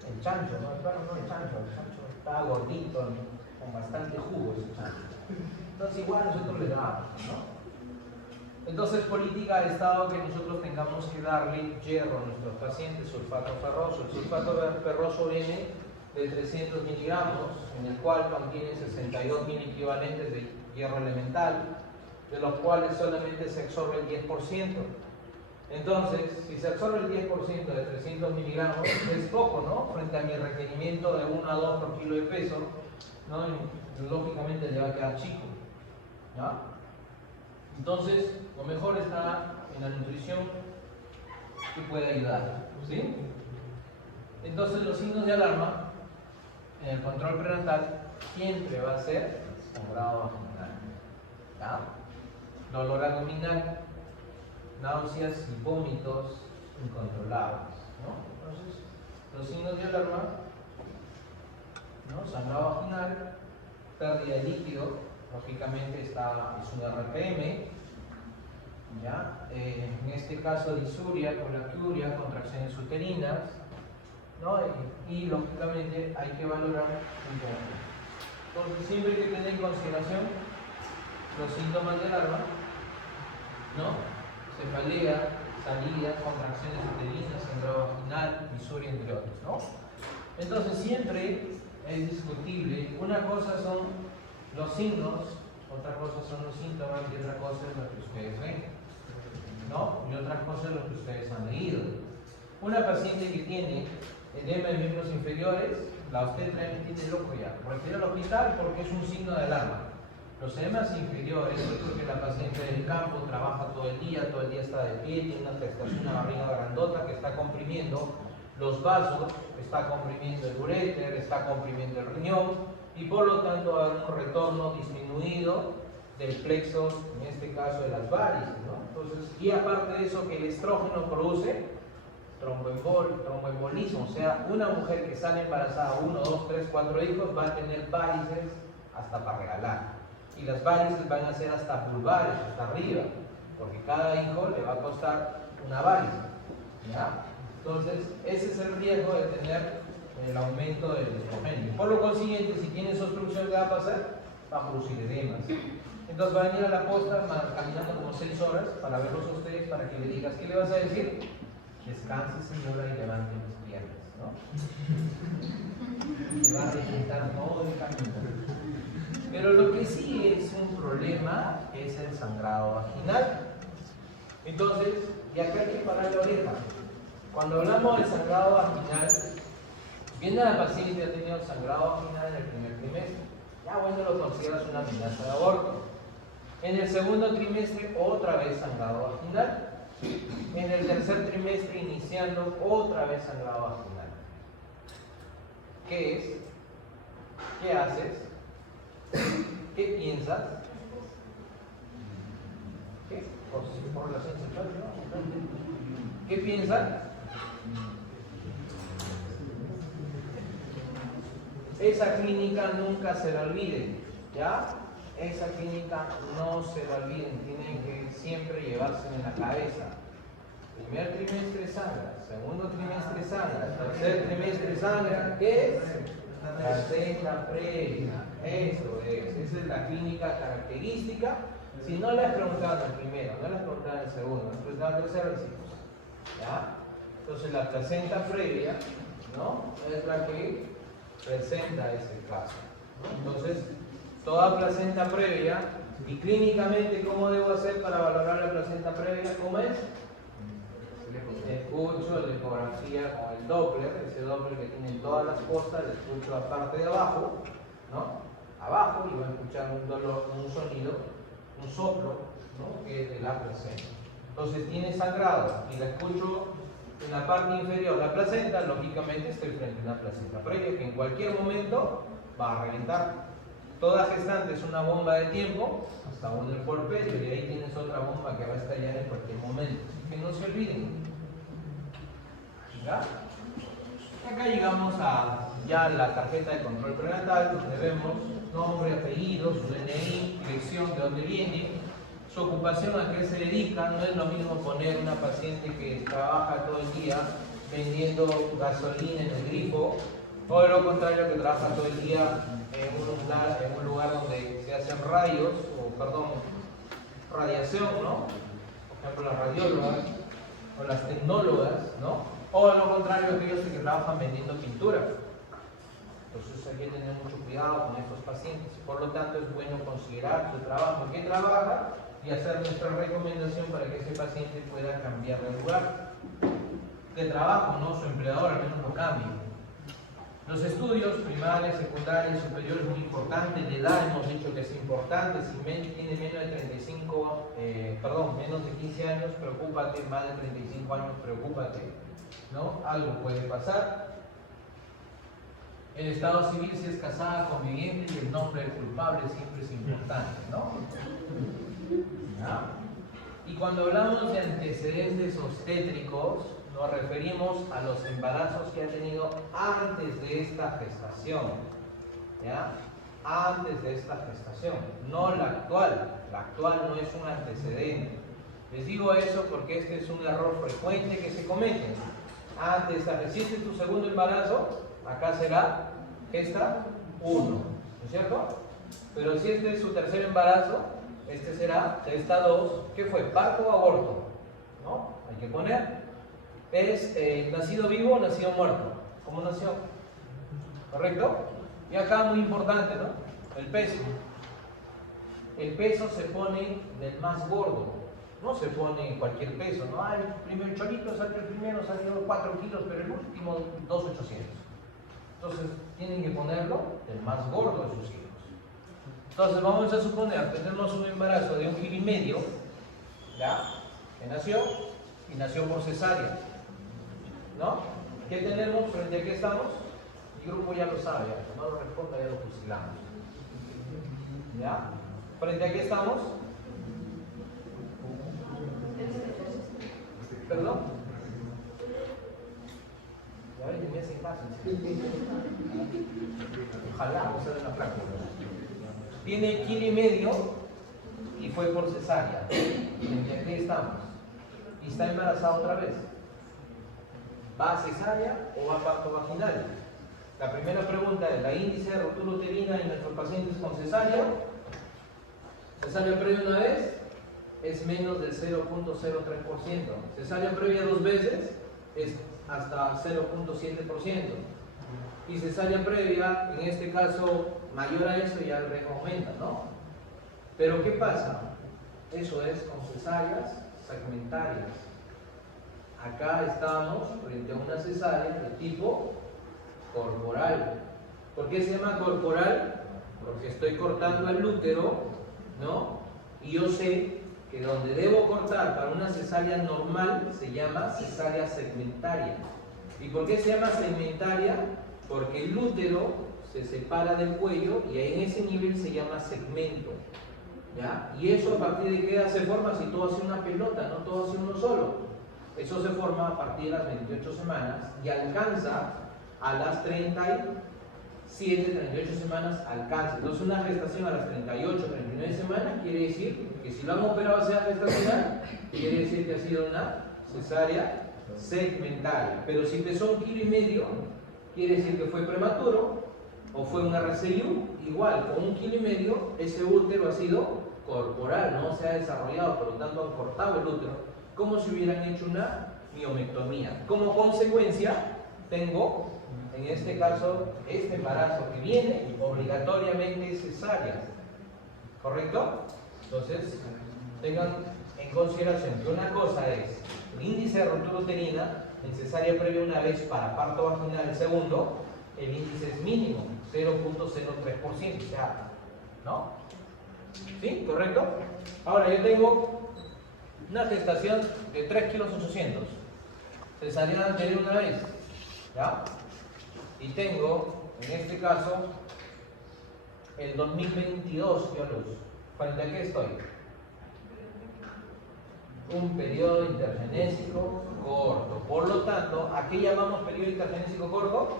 El chancho, ¿no? Bueno, no el chancho estaba gordito, ¿no? Con bastante jugo ese chancho. Entonces igual nosotros le dábamos, ¿no? Entonces, política ha estado que nosotros tengamos que darle hierro a nuestros pacientes, sulfato ferroso. El sulfato ferroso viene de 300 miligramos, en el cual contiene 62.000 equivalentes de hierro elemental, de los cuales solamente se absorbe el 10%. Entonces, si se absorbe el 10% de 300 miligramos, es poco, ¿no? Frente a mi requerimiento de 1 a 2 por kilo de peso, ¿no? Y lógicamente le va a quedar chico, ¿no? Entonces, lo mejor está en la nutrición que puede ayudar, ¿sí? Entonces, los signos de alarma en el control prenatal siempre va a ser sangrado vaginal, ¿ya? Dolor abdominal, náuseas y vómitos incontrolables, ¿no? Entonces, los signos de alarma, ¿no? Sangrado vaginal, pérdida de líquido, lógicamente es un RPM, ¿ya? En este caso disuria, colaquiuria, contracciones uterinas, ¿no? Y lógicamente hay que valorar un poco. Entonces siempre hay que tener en consideración los síntomas de alarma, ¿no? Cefalea, salida, contracciones uterinas, sangrado vaginal, disuria, entre otros, ¿no? Entonces siempre es discutible. Una cosa son los signos, otra cosa son los síntomas y otra cosa es lo que ustedes ven, ¿no? Y otra cosa es lo que ustedes han leído. Una paciente que tiene edema de miembros inferiores, la obstetra me tiene loco ya. Refiere al hospital porque es un signo de alarma. Los edemas inferiores es porque la paciente del campo trabaja todo el día está de pie, tiene una gestación, una barriga grandota que está comprimiendo los vasos, está comprimiendo el uréter, está comprimiendo el riñón, y por lo tanto va a haber un retorno disminuido del plexo, en este caso de las varices, ¿no? Entonces, y aparte de eso que el estrógeno produce tromboembolismo, o sea, una mujer que sale embarazada, 1, 2, 3, 4 hijos, va a tener varices hasta para regalar, y las varices van a ser hasta pulvares, hasta arriba, porque cada hijo le va a costar una varice, ¿ya? Entonces, ese es el riesgo de tener el aumento del estrógeno. Por lo consiguiente, si tienes obstrucción, ¿qué va a pasar? Va a producir edemas. Entonces va a venir a la posta caminando como 6 horas para verlos a ustedes, para que le digas, ¿qué le vas a decir? Descanse, señora, y levante las piernas, ¿no? Se va a reventar todo el camino. Pero lo que sí es un problema es el sangrado vaginal. Entonces, y acá hay que parar la oreja. Cuando hablamos del sangrado vaginal, viene la paciente que ha tenido sangrado vaginal en el primer trimestre. Ya bueno, lo consideras una amenaza de aborto. En el segundo trimestre, otra vez sangrado vaginal. En el tercer trimestre, iniciando, otra vez sangrado vaginal. ¿Qué es? ¿Qué haces? ¿Qué piensas? ¿Qué? ¿Por relación sexual? ¿No? ¿Qué piensas? Esa clínica nunca se la olviden, ¿ya? Esa clínica no se la olviden, tienen que siempre llevársela en la cabeza. Primer trimestre sangra, segundo trimestre sangra, tercer trimestre sangra. ¿Qué es? Placenta previa. Eso es, esa es la clínica característica. Si no le has preguntado en el primero, no le has preguntado en el segundo, no le has preguntado en el tercero, ¿ya? Entonces la placenta previa, ¿no? Es la que presenta ese caso, ¿no? Entonces, toda placenta previa, y clínicamente, ¿cómo debo hacer para valorar la placenta previa? ¿Cómo es? Escucho la ecografía con el Doppler, ese Doppler que tiene todas las costas, le escucho la parte de abajo, ¿no? Abajo, y voy a escuchar un sonido, un soplo, ¿no? Que es de la placenta. Entonces tiene sangrado y la escucho en la parte inferior de la placenta, lógicamente estoy frente a una placenta previa que en cualquier momento va a reventar. Toda gestante es una bomba de tiempo, hasta uno el puerperio, y ahí tienes otra bomba que va a estallar en cualquier momento. Que no se olviden. ¿Ya? Acá llegamos a ya la tarjeta de control prenatal, donde vemos nombre, apellido, su DNI, dirección, de dónde viene, su ocupación, a qué se dedica. No es lo mismo poner una paciente que trabaja todo el día vendiendo gasolina en el grifo, o de lo contrario, que trabaja todo el día en un lugar donde se hacen radiación, ¿no? Por ejemplo, las radiólogas o las tecnólogas, ¿no? O de lo contrario, aquellos que trabajan vendiendo pintura. Entonces hay que tener mucho cuidado con estos pacientes. Por lo tanto, es bueno considerar su trabajo, en qué trabaja, y hacer nuestra recomendación para que ese paciente pueda cambiar de lugar de trabajo, ¿no? Su empleador al menos lo cambie. Los estudios primarios, secundarios, superiores, muy importantes. De edad hemos dicho que es importante. Si tiene menos de 15 años, preocúpate. Más de 35 años, preocúpate, ¿no? Algo puede pasar. El estado civil, si es casada, conviviente, y el nombre del culpable siempre es importante, ¿no? ¿Ya? Y cuando hablamos de antecedentes obstétricos, nos referimos a los embarazos que ha tenido antes de esta gestación, ¿ya? Antes de esta gestación, no la actual. La actual no es un antecedente. Les digo eso porque este es un error frecuente que se comete. Antes de esta, si este es tu segundo embarazo, acá será gesta 1, ¿no es cierto? Pero si este es su tercer embarazo, este será gesta 2. ¿Qué fue? ¿Parto o aborto? ¿No? Hay que poner. ¿Es nacido vivo o nacido muerto? ¿Cómo nació? ¿Correcto? Y acá muy importante, ¿no? El peso. El peso se pone del más gordo. No se pone cualquier peso, ¿no? Ah, el primer cholito salió el primero, salió 4 kilos, pero el último 2,800. Entonces tienen que ponerlo del más gordo de sus hijos. Entonces vamos a suponer, tenemos un embarazo de 1,5 kilos, ¿ya? Que nació, y nació por cesárea, ¿no? ¿Qué tenemos? ¿Frente a qué estamos? El grupo ya lo sabe, aunque no lo responda, ya lo fusilamos. ¿Ya? ¿Frente a qué estamos? ¿Perdón? Ya ven, me hacen caso. Ojalá o sea de la práctica. Tiene 1,5 kilos y fue por cesárea. ¿Frente a qué estamos? Y está embarazada otra vez. ¿Va a cesárea o va a parto vaginal? La primera pregunta es, ¿la índice de rotura uterina en nuestros pacientes con cesárea? ¿Cesárea previa una vez? Es menos del 0.03%. Cesárea previa 2 veces es hasta 0.7%. Y cesárea previa, en este caso, mayor a eso, ya el riesgo aumenta, ¿no? Pero ¿qué pasa? Eso es con cesáreas segmentarias. Acá estamos frente a una cesárea de tipo corporal. ¿Por qué se llama corporal? Porque estoy cortando el útero, ¿no? Y yo sé que donde debo cortar para una cesárea normal se llama cesárea segmentaria. ¿Y por qué se llama segmentaria? Porque el útero se separa del cuello y ahí en ese nivel se llama segmento. ¿Ya? Y eso a partir de qué edad se forma si todo hace una pelota, no todo hace uno solo. Eso se forma a partir de las 28 semanas y alcanza a las 37, 38 semanas alcanza. Entonces una gestación a las 38, 39 semanas quiere decir que si lo han operado a esa gestacional, quiere decir que ha sido una cesárea segmentaria. Pero si pesó 1,5 kg, quiere decir que fue prematuro o fue un RCU, igual, con 1,5 kg ese útero ha sido corporal, no se ha desarrollado, por lo tanto han cortado el útero, como si hubieran hecho una miomectomía. Como consecuencia, tengo, en este caso, este embarazo que viene obligatoriamente cesárea. ¿Correcto? Entonces, tengan en consideración que una cosa es el índice de ruptura uterina en cesárea previa una vez para parto vaginal segundo, el índice es mínimo, 0.03%, o sea, ¿no? ¿Sí? ¿Correcto? Ahora yo tengo una gestación de 3,8 kilos, cesárea anterior una vez, ¿ya? Y tengo, en este caso, el 2022 dio luz. ¿Frente a qué estoy? Un periodo intergenésico corto. Por lo tanto, ¿a qué llamamos periodo intergenésico corto?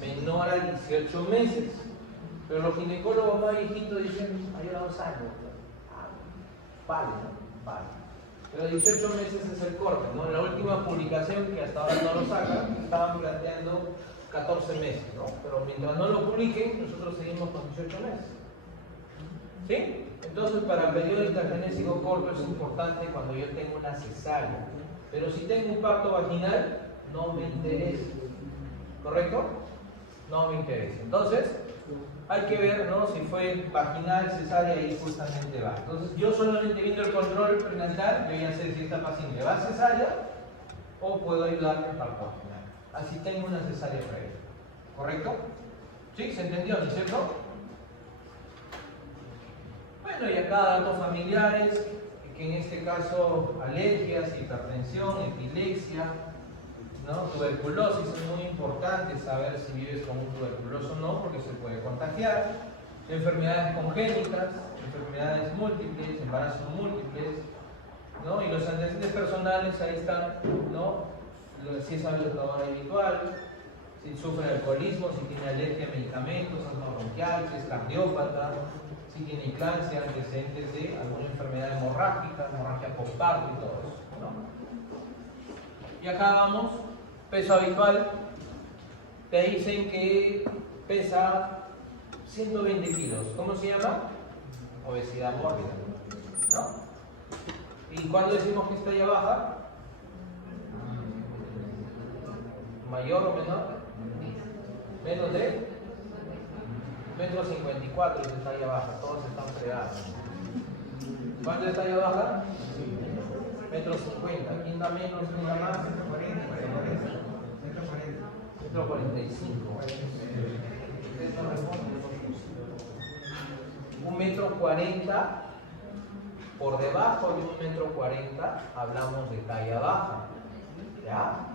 Menor a 18 meses. Pero los ginecólogos más viejitos dicen, hay 2 años. Vale, ¿no? Vale. Pero 18 meses es el corte, ¿no? En la última publicación, que hasta ahora no lo sacan, estaban planteando 14 meses, ¿no? Pero mientras no lo publiquen, nosotros seguimos con 18 meses. ¿Sí? Entonces, para el periodo intergenésico corto es importante cuando yo tengo una cesárea. Pero si tengo un parto vaginal, no me interesa. ¿Correcto? No me interesa. Entonces, hay que ver, ¿no? Si fue vaginal, cesárea, y justamente va. Entonces, yo solamente viendo el control prenatal, yo ya sé si esta paciente va a cesárea o puedo ayudarle en parto vaginal. Así tengo una cesárea previa. ¿Correcto? ¿Sí? ¿Se entendió? ¿No es cierto? Bueno, y acá datos familiares, que en este caso alergias, hipertensión, epilepsia, ¿no? Tuberculosis, es muy importante saber si vives con un tuberculoso o no, porque se puede contagiar. Enfermedades congénitas, enfermedades múltiples, embarazos múltiples, ¿no? Y los antecedentes personales, ahí están, ¿no? Si es alcoholador habitual, si sufre de alcoholismo, si tiene alergia a medicamentos, asma bronquial, si es cardiópata, si tiene eclampsia, antecedentes de alguna enfermedad hemorrágica, hemorragia postparto y todo eso, ¿no? Y acá vamos, peso habitual, te dicen que pesa 120 kilos. ¿Cómo se llama? Obesidad mórbida, ¿no? ¿Y cuándo decimos que está ya baja? ¿Mayor o menor? Menos de 1,54 m es talla baja, todos están fregados. ¿Cuánto es talla baja? 1,50 m. ¿Quién da menos? ¿Quién da más? 1,45 m. 1,40 m por debajo de 1,40 m hablamos de talla baja. ¿Ya?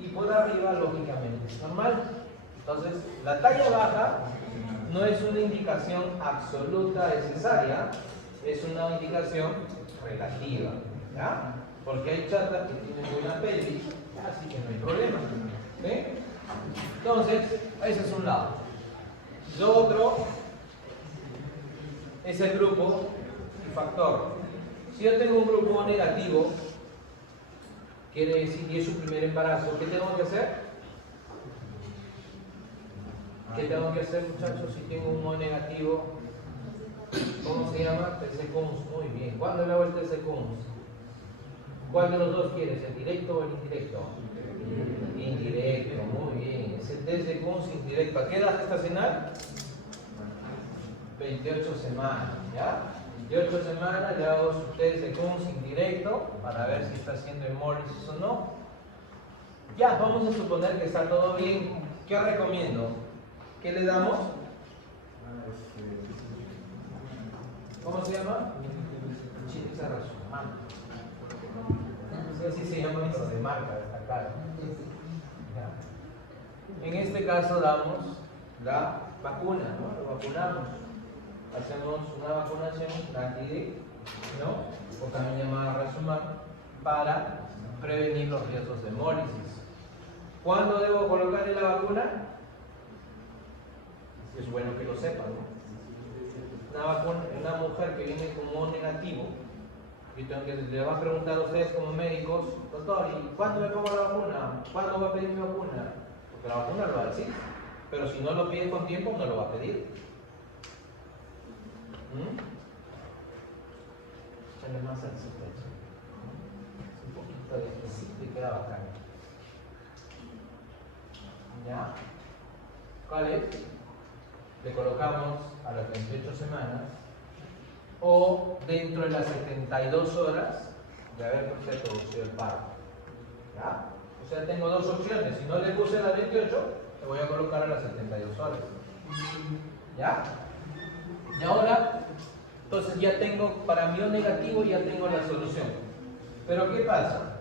Y por arriba, lógicamente, es normal. Entonces, la talla baja no es una indicación absoluta de cesárea, es una indicación relativa, ¿ya? Porque hay chatas que tienen buena pelvis, así que no hay problema, ¿sí? Entonces, ese es un lado. Lo otro es el grupo y factor. Si yo tengo un grupo negativo, quiere decir que es su primer embarazo, ¿qué tengo que hacer? ¿Qué tengo que hacer, muchachos, si tengo un O negativo? ¿Cómo se llama? TC-CUMS. Muy bien. ¿Cuándo le hago el TC-CUMS? ¿Cuál de los dos quieres? ¿El directo o el indirecto? Indirecto. Muy bien. Es el TC-CUMS indirecto. ¿A qué edad gestacional? 28 semanas. ¿Ya? 28 semanas le hago su TC-CUMS indirecto para ver si está haciendo hemólisis o no. Ya, vamos a suponer que está todo bien. ¿Qué recomiendo? ¿Qué le damos? ¿Cómo se llama? Chiliza Rasumán. Así se llama esto de marca, está claro. En este caso damos la vacuna, ¿no? Lo vacunamos. Hacemos una vacunación anti-D, ¿no? O también llamada Rasumán, para prevenir los riesgos de hemólisis. ¿Cuándo debo colocarle la vacuna? Es bueno que lo sepan, ¿no? Una mujer que viene como O negativo, y le va a preguntar a ustedes como médicos, doctor, ¿y cuándo me pongo la vacuna? ¿Cuándo va a pedir mi vacuna? Porque la vacuna lo va a decir, pero si no lo pide con tiempo, no lo va a pedir. Échale más al pecho. Un poquito de esto, y queda bacán. ¿Ya? ¿Cuál es? Le colocamos a las 28 semanas o dentro de las 72 horas de haber producido el parto. ¿Ya? O sea, tengo dos opciones. Si no le puse a las 28, le voy a colocar a las 72 horas. ¿Ya? Y ahora, entonces ya tengo, para mi O negativo ya tengo la solución. Pero ¿qué pasa?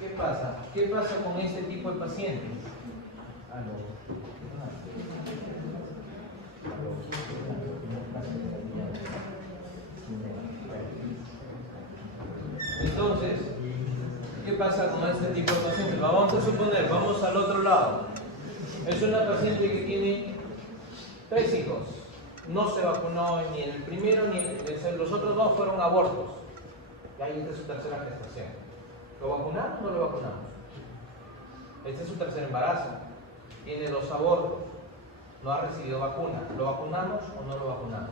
¿Qué pasa? ¿Qué pasa con este tipo de pacientes? Entonces, ¿qué pasa con este tipo de pacientes? Vamos a suponer, vamos al otro lado. Es una paciente que tiene 3 hijos. No se vacunó ni en el primero ni en los otros 2 fueron abortos. Y ahí esta es su tercera gestación. ¿Lo vacunamos o no lo vacunamos? Este es su tercer embarazo. Tiene 2 abortos. No ha recibido vacuna. ¿Lo vacunamos o no lo vacunamos?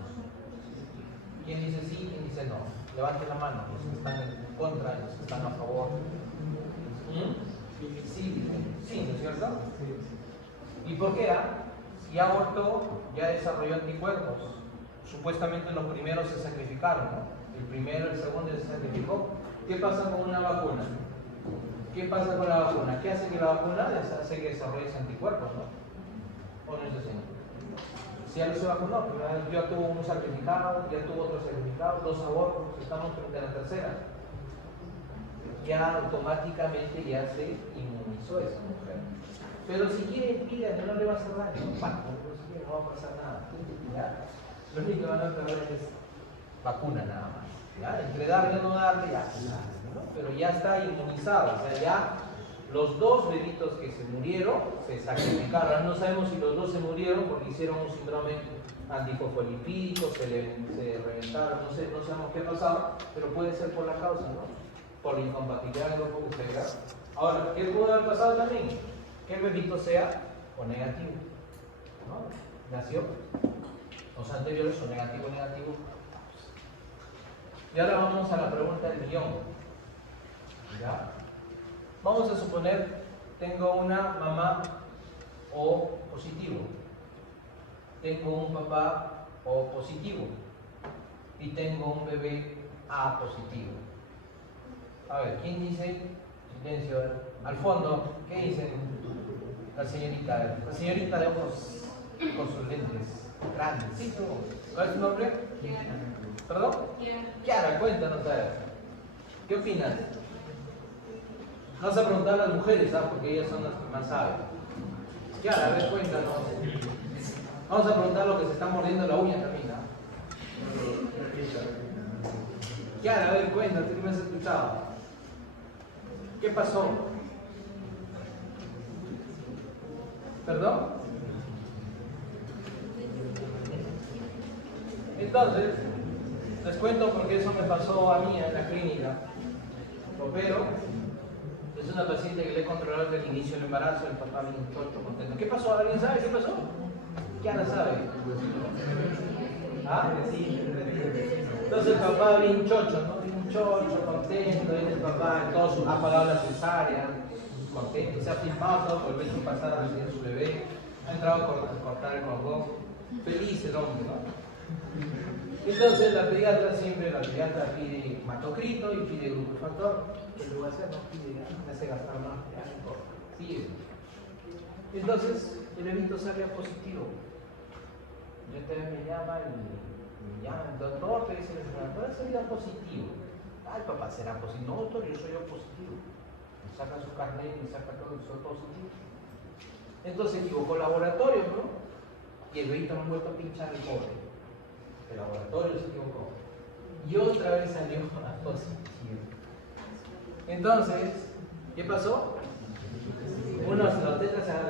¿Quién dice sí? ¿Quién dice no? Levanten la mano, los que están en contra, los que están a favor. Sí, ¿no es cierto? ¿Y por qué? Si abortó, ya desarrolló anticuerpos. Supuestamente los primeros se sacrificaron, ¿no? El primero, el segundo se sacrificó. ¿Qué pasa con una vacuna? ¿Qué pasa con la vacuna? ¿Qué hace que la vacuna hace que desarrolle anticuerpos, ¿no? ¿O no es así? Si ya no se vacunó, ya tuvo un certificado, ya tuvo otro certificado, 2 abortos, estamos frente a la tercera. Ya automáticamente ya se inmunizó esa mujer. Pero si quiere, pídale, no le va a hacer daño, no va a pasar nada. ¿Ya? Lo único que van a perder es vacuna nada más. ¿Ya? Entre darle o no darle, ya, ¿no? Pero ya está inmunizado, o sea, ya los 2 bebitos que se murieron se sacrificaron. Ahora no sabemos si los 2 se murieron porque hicieron un síndrome antifosfolipídico, se reventaron, no sabemos qué pasaba, pero puede ser por la causa, ¿no? Por la incompatibilidad del grupo que se vea. Ahora, ¿qué pudo haber pasado también? Que el bebito sea O negativo, ¿no? Nació, los anteriores son negativo. Y ahora vamos a la pregunta del millón. ¿Ya? Vamos a suponer, tengo una mamá O positivo, tengo un papá O positivo y tengo un bebé A positivo. A ver, ¿quién dice? Silencio, al fondo, ¿qué dice? La señorita de ojos con sus lentes grandes. ¿Sí, tú? ¿Cuál es tu nombre? ¿Perdón? Kiara, cuéntanos, a ver. ¿Qué opinas? Vamos a preguntar a las mujeres, ¿sabes? Porque ellas son las que más saben. Kiara, a ver, cuéntanos. Vamos a preguntar a los que se están mordiendo la uña también, ¿no? Kiara, a ver, cuéntate, ¿qué me has escuchado? ¿Qué pasó? ¿Perdón? Entonces, les cuento porque eso me pasó a mí en la clínica. Opero, es una paciente que le he controlado desde el inicio del embarazo, el papá bien chocho, contento. ¿Qué pasó? ¿Alguien sabe qué pasó? ¿Quién sabe? ¿Ah? Entonces el papá bien chocho, ¿no? Bien chocho, contento, y el papá entonces ha pagado la cesárea, contento, se ha filmado todo por ver su pasada de su bebé, ha entrado a cortar el cordón, feliz el hombre, ¿no? Entonces la pediatra pide hematocrito y pide glucofactor, que lo va a hacer, no pide, me hace gastar más, ya no importa, pide. Entonces el bebito sale positivo. Yo también me llama y Ya, el doctor te dice, ¿cuál sería positivo? Ay, papá, será positivo. No, doctor, yo soy yo positivo. Me saca su carnet y saca todo, soy positivo. Entonces equivocó el laboratorio, ¿no? Y el bebito me ha vuelto a pinchar el pobre. El laboratorio se equivocó. Y otra vez salió a positivo. Entonces, ¿qué pasó? La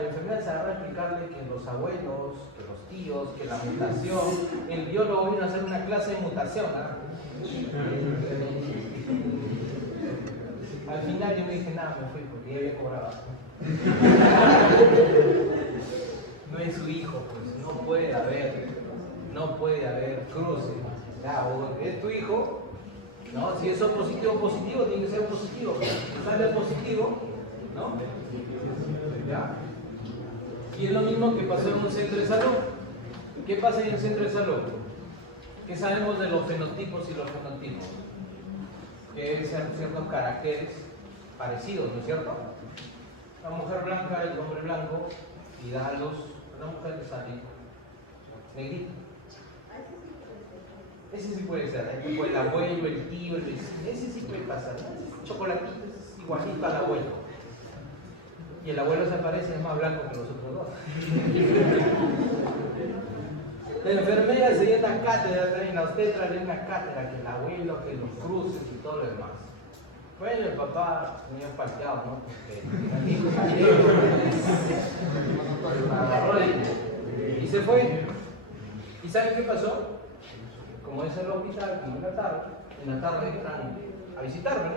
enfermera se agarró a explicarle que los abuelos, que los tíos, que la mutación. El biólogo vino a hacer una clase de mutación, ¿ah? Al final yo me dije, nada, me fui porque ya había cobrado. No es su hijo, pues no puede haber cruces. Ya, o es tu hijo, ¿no? Si eso es positivo, tiene que ser positivo. Si sale positivo, ¿no? ¿Ya? Y es lo mismo que pasó en un centro de salud. ¿Qué pasa en el centro de salud? ¿Qué sabemos de los fenotipos y los fenotipos? Que deben ser ciertos caracteres parecidos, ¿no es cierto? La mujer blanca, el hombre blanco, y dalos, una mujer que sale negrita. Ese sí puede ser, el abuelo, el tío, el vecino, ese sí puede pasar, ¿no? Ese chocolatito es igualito al abuelo. Y el abuelo se parece, es más blanco que los otros dos. La enfermera se dio una cátedra, en la obstetra dio una cátedra, que el abuelo, que los cruces y todo lo demás. Bueno, el papá tenía palteado, ¿no? Porque agarró y se fue. ¿Y saben qué pasó? Como es el hospital, en la tarde entran a visitarme, ¿no?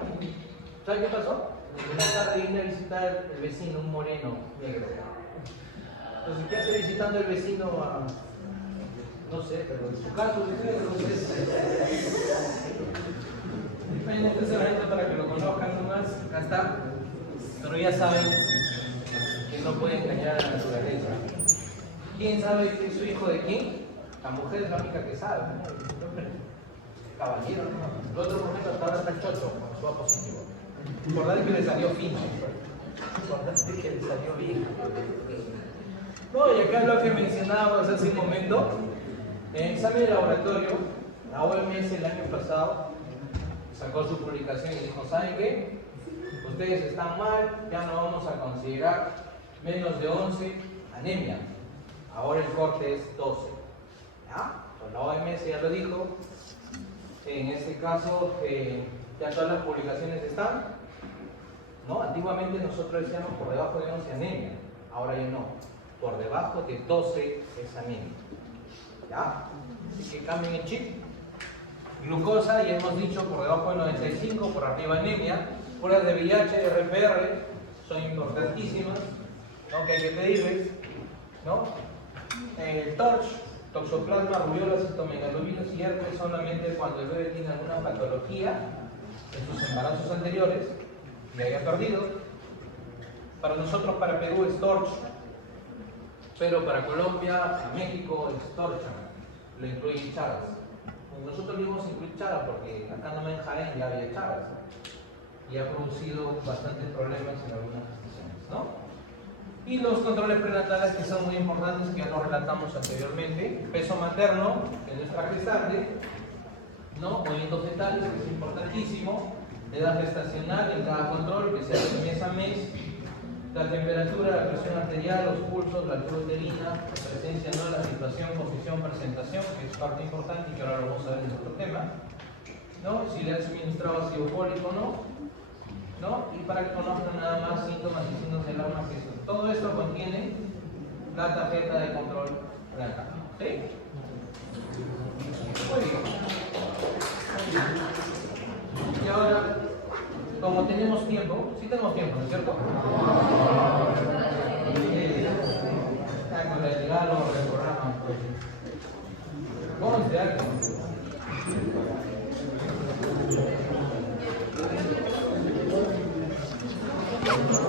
¿Saben qué pasó? En la tarde vine a visitar el vecino, un moreno negro. Entonces, ¿qué hace visitando el vecino a...? No sé, pero en su caso, no sé. Bueno, este es el evento para que lo conozcan nomás, acá está. Pero ya saben que no pueden engañar a la naturaleza. ¿Quién sabe que es su hijo de quién? La mujer es la única que sabe, ¿no? Caballero, ¿no? El otro momento hasta ahora está chocho, con su positivo. Recordad que le salió fino. Recordad que le salió bien. No, y acá lo que mencionábamos hace un momento, en el examen de laboratorio, la OMS el año pasado sacó su publicación y dijo, ¿saben qué? Ustedes están mal, ya no vamos a considerar menos de 11 anemia. Ahora el corte es 12. ¿Ya? Pues la OMS ya lo dijo. En este caso, ya todas las publicaciones están. ¿No? Antiguamente nosotros decíamos por debajo de 11 anemia. Ahora ya no. Por debajo de 12 es anemia. ¿Ya? Así que cambien el chip. Glucosa, ya hemos dicho, por debajo de 95, por arriba anemia. Pruebas de VIH, RPR, son importantísimas, ¿no? Que hay que pedirles, ¿no? El TORCH, toxoplasma, rubiola, citomegalovirus y herpes solamente cuando el bebé tiene alguna patología en sus embarazos anteriores y haya perdido. Para nosotros, para Perú es TORCH, pero para Colombia, para México es TORCHA, lo incluye Chagas. Nosotros le íbamos a incluir Chagas porque acá no me en Jaén ya había Chagas, ¿no? Y ha producido bastantes problemas en algunas gestaciones, ¿no? Y los controles prenatales que son muy importantes, que ya lo relatamos anteriormente. Peso materno de nuestra gestante, ¿no? Movimientos fetales, que es importantísimo. Edad gestacional en cada control, que sea de mes a mes. La temperatura, la presión arterial, los pulsos, la altura uterina, la presencia, ¿no? La situación, posición, presentación, que es parte importante y que ahora lo vamos a ver en otro tema, ¿no? Si le han suministrado ácido fólico o no, y para que conozcan nada más síntomas y signos de alarma que eso. Todo esto contiene la tarjeta de control prenatal. ¿Sí? Muy bien. Y ahora, como tenemos tiempo, sí tenemos tiempo, ¿no es cierto? Con el regalo, el programa. ¿Cómo se hace? Thank you.